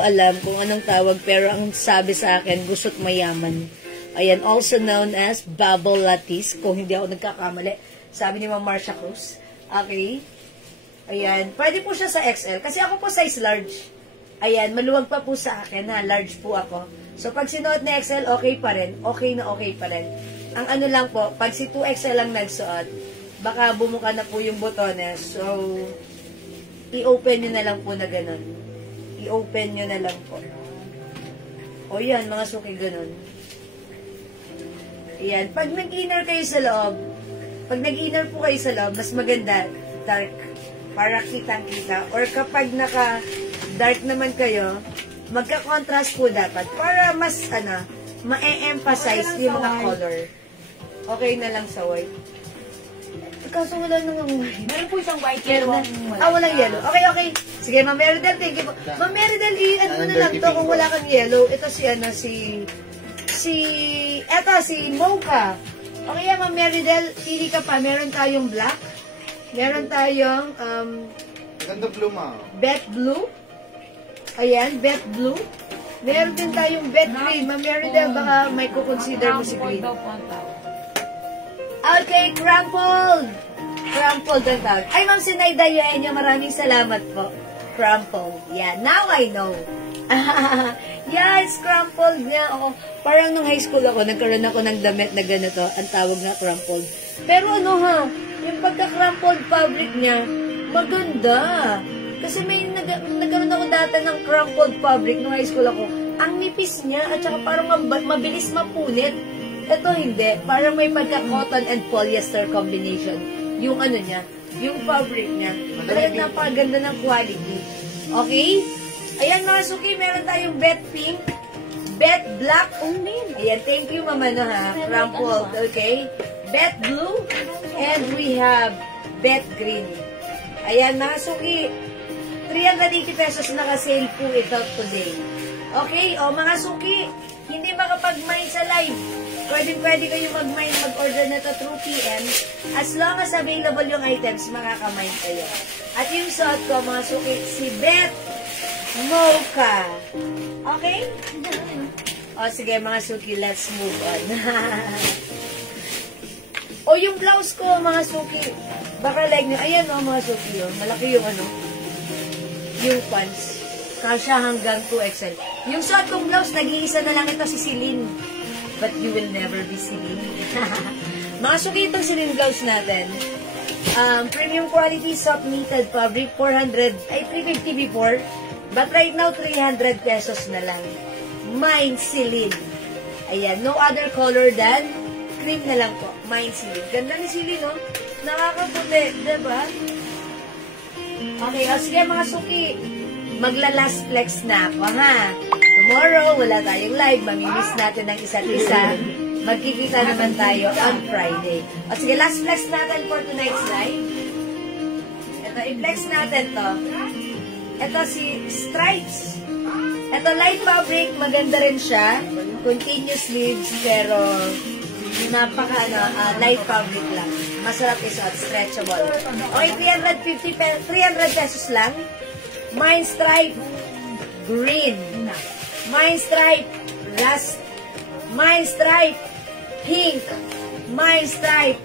alam kung anong tawag. Pero ang sabi sa akin, gusot mayaman. Ayan. Also known as bubble lattice. Kung hindi ako nagkakamali. Sabi ni Ma'am Marcia Cruz. Okay. Ayan. Pwede po siya sa XL. Kasi ako po size large. Ayan. Maluwag pa po sa akin na large po ako. So, pag sinuot na XL, okay pa rin. Okay na okay pa rin. Ang ano lang po, pag si 2XL lang nagsuot, baka bumuka na po yung botones. So, i-open nyo na lang po na ganun. I-open nyo na lang po. O yan, mga suki ganun. Ayan. Pag nag-inner kayo sa loob, pag nag-inner po kayo sa loob, mas maganda, dark. Para kitang-kita. Or kapag naka-dark naman kayo, magka-contrast po dapat. Para mas, ma-emphasize yung mga color. Okay na lang sa white. Kaso wala namang white. Meron po isang white yellow. Walang yellow. Okay. Sige, Ma'am Meridel, thank you po. Ma'am Meridel, i-add mo na lang to kung wala kang yellow. Ito si Mocha. Okay, Ma'am Meridel, pili ka pa. Meron tayong black. Meron tayong, Ganda blue, ma. bet blue. Ayan, bet blue. Meron din tayong bet green. Ma'am Meridel, baka may kukonsider mo si green. Okay, crumpled. Crumpled ang tawag. Ay, Ma'am Sinaida Yuenyo, maraming salamat po. Crumpled. Yeah, now I know. Yeah, it's crumpled niya. Ako, parang nung high school ako, nagkaroon ako ng damit na ganito. Ang tawag na crumpled. Pero yung pagka-crumpled fabric niya, maganda. Kasi may nagkaroon ako data ng crumpled fabric nung high school ako. Ang nipis niya at saka parang mabilis mapunit. Ito hindi. Parang may pagka-cotton and polyester combination. Yung ano niya, yung fabric niya. Talagang napakaganda ng quality. Okay? Ayan mga suki, meron tayong bet pink, bet black. Ayan, thank you mama no ha. Crumpled, okay? Bet blue, and we have bet green. Ayan mga suki, 380 pesos naka-sale po ito today. Okay, o mga suki, hindi makapag-mine sa live. Pwede kayo mag-order na ito through PM. As long as available yung items, makaka-mine kayo. At yung suot ko, mga suki, si Beth Mocha. Okay? O sige, mga suki, let's move on. O yung blouse ko, mga suki, baka like nyo, ayan o, mga suki yun. Malaki yung ano, yung pants. Kasya hanggang 2XL. Yung suot kong blouse, nag-iisa na lang ito si Celine. But you will never be Celine. Mga suki, itong Celine blouse natin. Premium quality, soft knitted fabric, 350 before. But right now, 300 pesos na lang. Mine Celine. Ayan, no other color than cream na lang po. Mine Celine. Ganda ni Celine, no? Nakakaputi, diba? Okay, o sige mga suki. Magla-last flex na ako, ha? Tomorrow, wala tayong live. Mamimiss natin ng isa't isa. Magkikita naman tayo on Friday. O sige, last flex natin for tonight's live. Ito, i-flex natin to. Ito si Stripes. Ito, light fabric. Maganda rin siya. Continuous sleeves, pero light fabric lang. Masarap isuot, stretchable. Okay, 300 pesos lang. Mine Stripe Green. Mine Stripe Rust. Mine Stripe Pink. Mine Stripe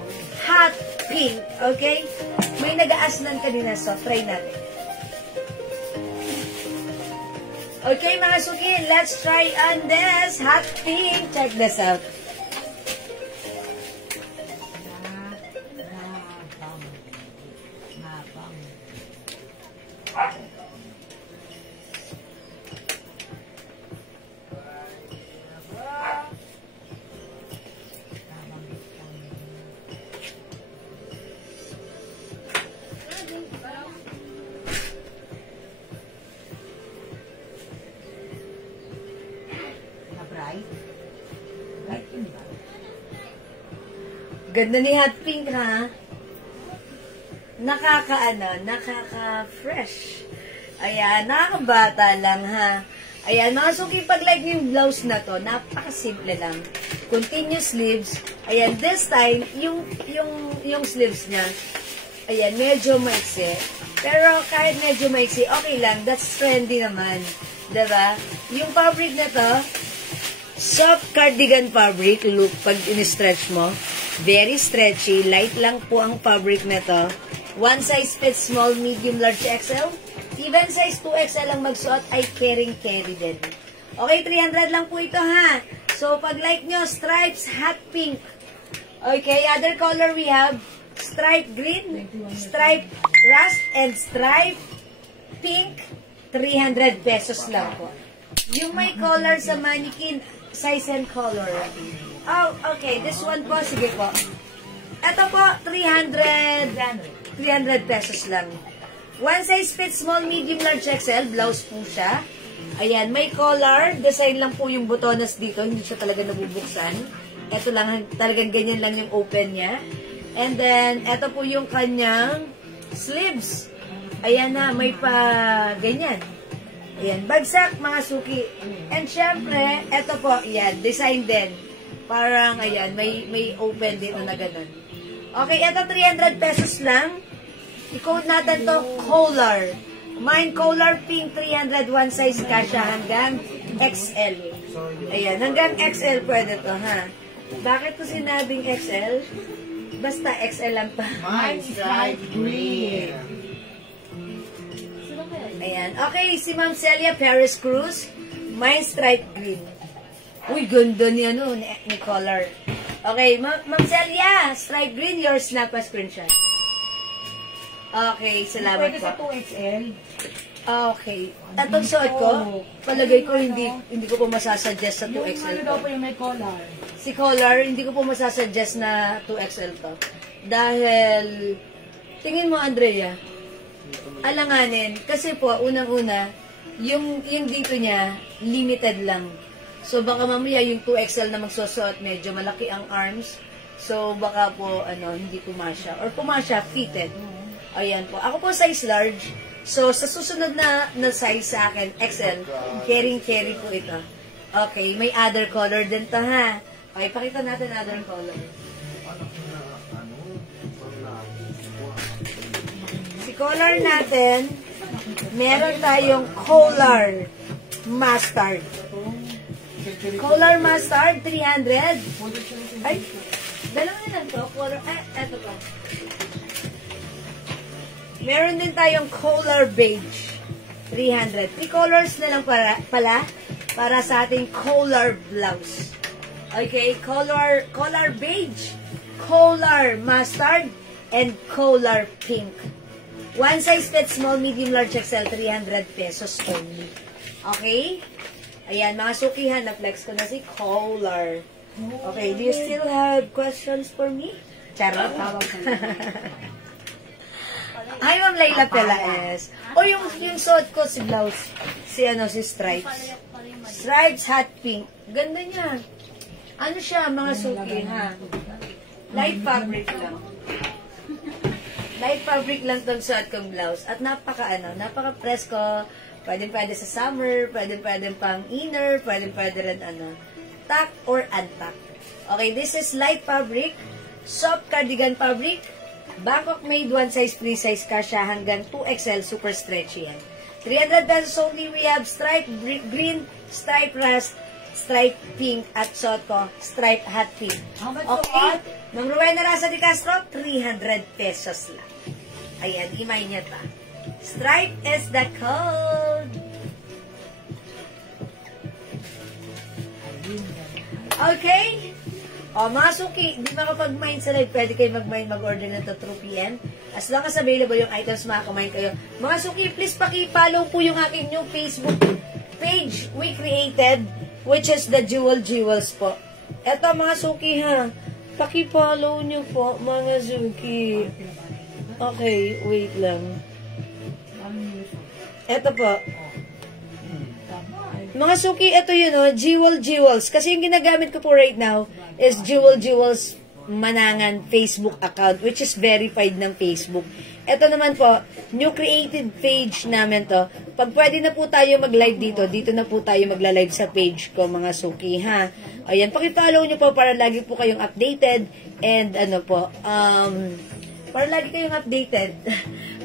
Hot Pink. Okay? May nag-aasnan kanina, so try natin. Okay, mga suki, let's try on this hot pink. Check this out. Ganda ni hot pink, ha? Nakaka-fresh. Ayan, nakakabata lang, ha? Ayan, mga suki, pag like yung blouse na to, napakasimple lang. Continuous sleeves. Ayan, this time, yung sleeves niya, ayan, medyo maiksi. Pero kahit medyo maiksi, okay lang. That's trendy naman. Diba? Yung fabric na to, soft cardigan fabric, look, pag in-stretch mo, very stretchy, light lang po ang fabric na to. One size fits small, medium, large, XL. Even size 2XL ang magsuot ay carry din. Okay, 300 lang po ito, ha? So, pag like nyo, stripes, hot pink. Okay, other color we have stripe green, stripe rust, and stripe pink. 300 pesos lang po. Yung may color sa mannequin, size and color. Oh, okay. This one po, sige po. Ito po, 300 pesos lang. One size fits small, medium, large, XL. Blouse po siya. Ayan, may collar. Design lang po yung butonas dito. Hindi siya talaga nabubuksan. Ito lang, talagang ganyan lang yung open niya. And then, ito po yung kanyang sleeves. Ayan na, may pa ganyan. Ayan, bagsak, mga suki. And syempre, ito po, ayan, design din. Parang, ayan, may open dito na ganun. Okay, ito 300 pesos lang. I-code natin to, collar. Mine collar pink, 301 size, kasya hanggang XL. Ayan, hanggang XL pwede to, ha? Bakit ko sinabing XL? Basta XL lang pa. Mine Stripe Green. Ayan. Okay, si Ma'am Celia Perez Cruz, Mine Stripe Green. Uy, ganda niya, no, ni color. Okay, Ma'am Celia, Stripe Green, yours na pa screenshot. Okay, salamat Pwede po. sa 2XL. Okay. Tatong suot ko, palagay ko hindi ko po masasuggest sa 2XL Ano daw to. po yung may collar? Si collar, hindi ko po masasuggest na 2XL to. Dahil, tingin mo Andrea, alanganin. Kasi po, unang-una, yung dito niya, limited lang. So, baka mamaya yung 2XL na magsusuot, medyo malaki ang arms. So, baka po, hindi pumasya. Or pumasya, fitted. Ayan po. Ako po size large. So, sa susunod na size sa akin, XL, carry po ito. Okay, may other color din to, ha? Okay, pakita natin other color. Si color natin, meron tayong color mustard. Color mustard, 300. Ay, dalawa na lang to. Color, eto pa. Meron din tayong color beige, 300. 3 colors na lang para sa ating color blouse. Okay, color beige, color mustard, and color pink. One size fit small, medium, large, XL, 300 pesos only. Okay? Ayan, mga sukihan, na-flex ko na si color. Okay, do you still have questions for me? Charot. Hi, Ma'am Layla Pelaez. O yung suot ko, si blouse, si stripes. Stripes, hot pink. Ganda niya. Ano siya, mga suki, ha? Light fabric lang. Light fabric lang tong suot kong blouse. At napaka-presko. Pwede sa summer, pwede pang inner, pwede rin tuck or untuck. Okay, this is light fabric, soft cardigan fabric, Bangkok made, one size, free size ka siya hanggang 2XL, super stretchy yan. 300 pesos only. We have stripe green, stripe rust, stripe pink, at suot ko, stripe hot pink. Okay? Mang Rowena Raza de Castro, 300 pesos lang. Ayan, imay niya ta. Stripe is the code. Okay? O, mga suki, di makapag-mine sa live, pwede kayo mag-mine, mag-order na to through PM. As long as available yung items, makaka-mine kayo. Mga suki, please paki-follow po yung aking new Facebook page we created, which is the Jewels po. Eto, mga suki, ha. Paki-follow nyo po, mga suki. Okay, wait lang. Eto po. Mga suki, ito yun, Jewels. Kasi yung ginagamit ko po right now is Jewels Manangan Facebook account, which is verified ng Facebook. Ito naman po, new created page namin to. Pag pwede na po tayo mag-live dito na po tayo magla-live sa page ko, mga suki, ha? Ayan, paki-follow nyo po para lagi po kayong updated and para lagi kayong updated.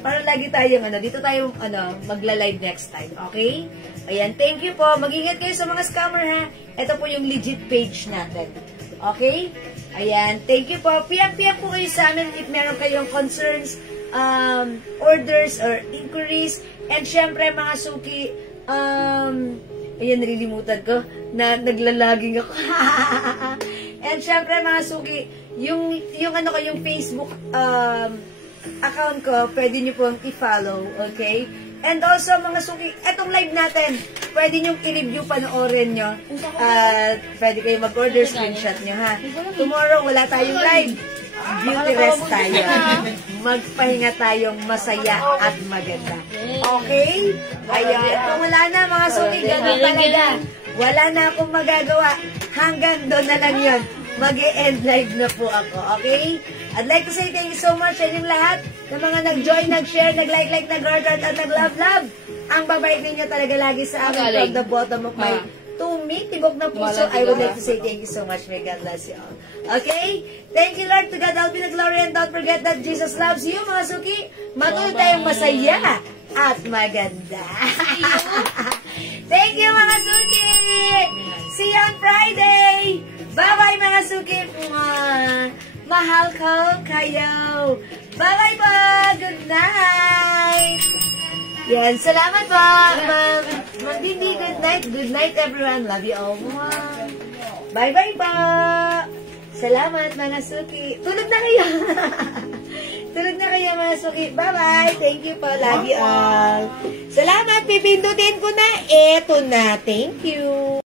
Para lagi tayong dito tayo magla-live next time, okay? Ayan, thank you po. Mag-ingat kayo sa mga scammer, ha? Ito po yung legit page natin. Okay? Ayan, thank you po. PM po kayo sa amin if meron kayong concerns, orders or inquiries. And syempre, mga suki, ayan, nalilimutan ko na naglalaging ako. And syempre, mga suki, yung Facebook account ko, pwede nyo pong i-follow, okay? And also, mga suki, etong live natin, pwede nyo i-review, panoorin nyo. Pwede kayo mag-order, screenshot nyo, ha? Tomorrow, wala tayong live. Beauty rest tayo. Magpahinga tayong masaya at maganda. Okay? Ayan. Kung wala na, mga suki, ganun talaga. Wala na akong magagawa. Hanggang doon na lang yun. Mag-e-end live na po ako. Okay? I'd like to say thank you so much sa inyong lahat ng mga nag-join, nag-share, nag-like, nag-heart, at nag-love. Ang babait ninyo talaga lagi sa amin from the bottom of my tibok na puso. I would like to say thank you so much. May God bless you all. Okay? Thank you, Lord. To God all be the glory, and don't forget that Jesus loves you, mga suki. Matuloy tayong masaya at maganda. Thank you, mga suki! See you on Friday! Bye-bye, mga suki! Mahal ko kayo! Bye-bye po! Good night! Yan, salamat po! Ma'am Bibi, good night! Good night, everyone! Love you all! Bye-bye po! Salamat, mga suki! Tulog na kayo! Tulog na kayo, mga mga suki. Bye-bye. Thank you po. Love you all. Salamat. Pipindutin ko na. Eto na. Thank you.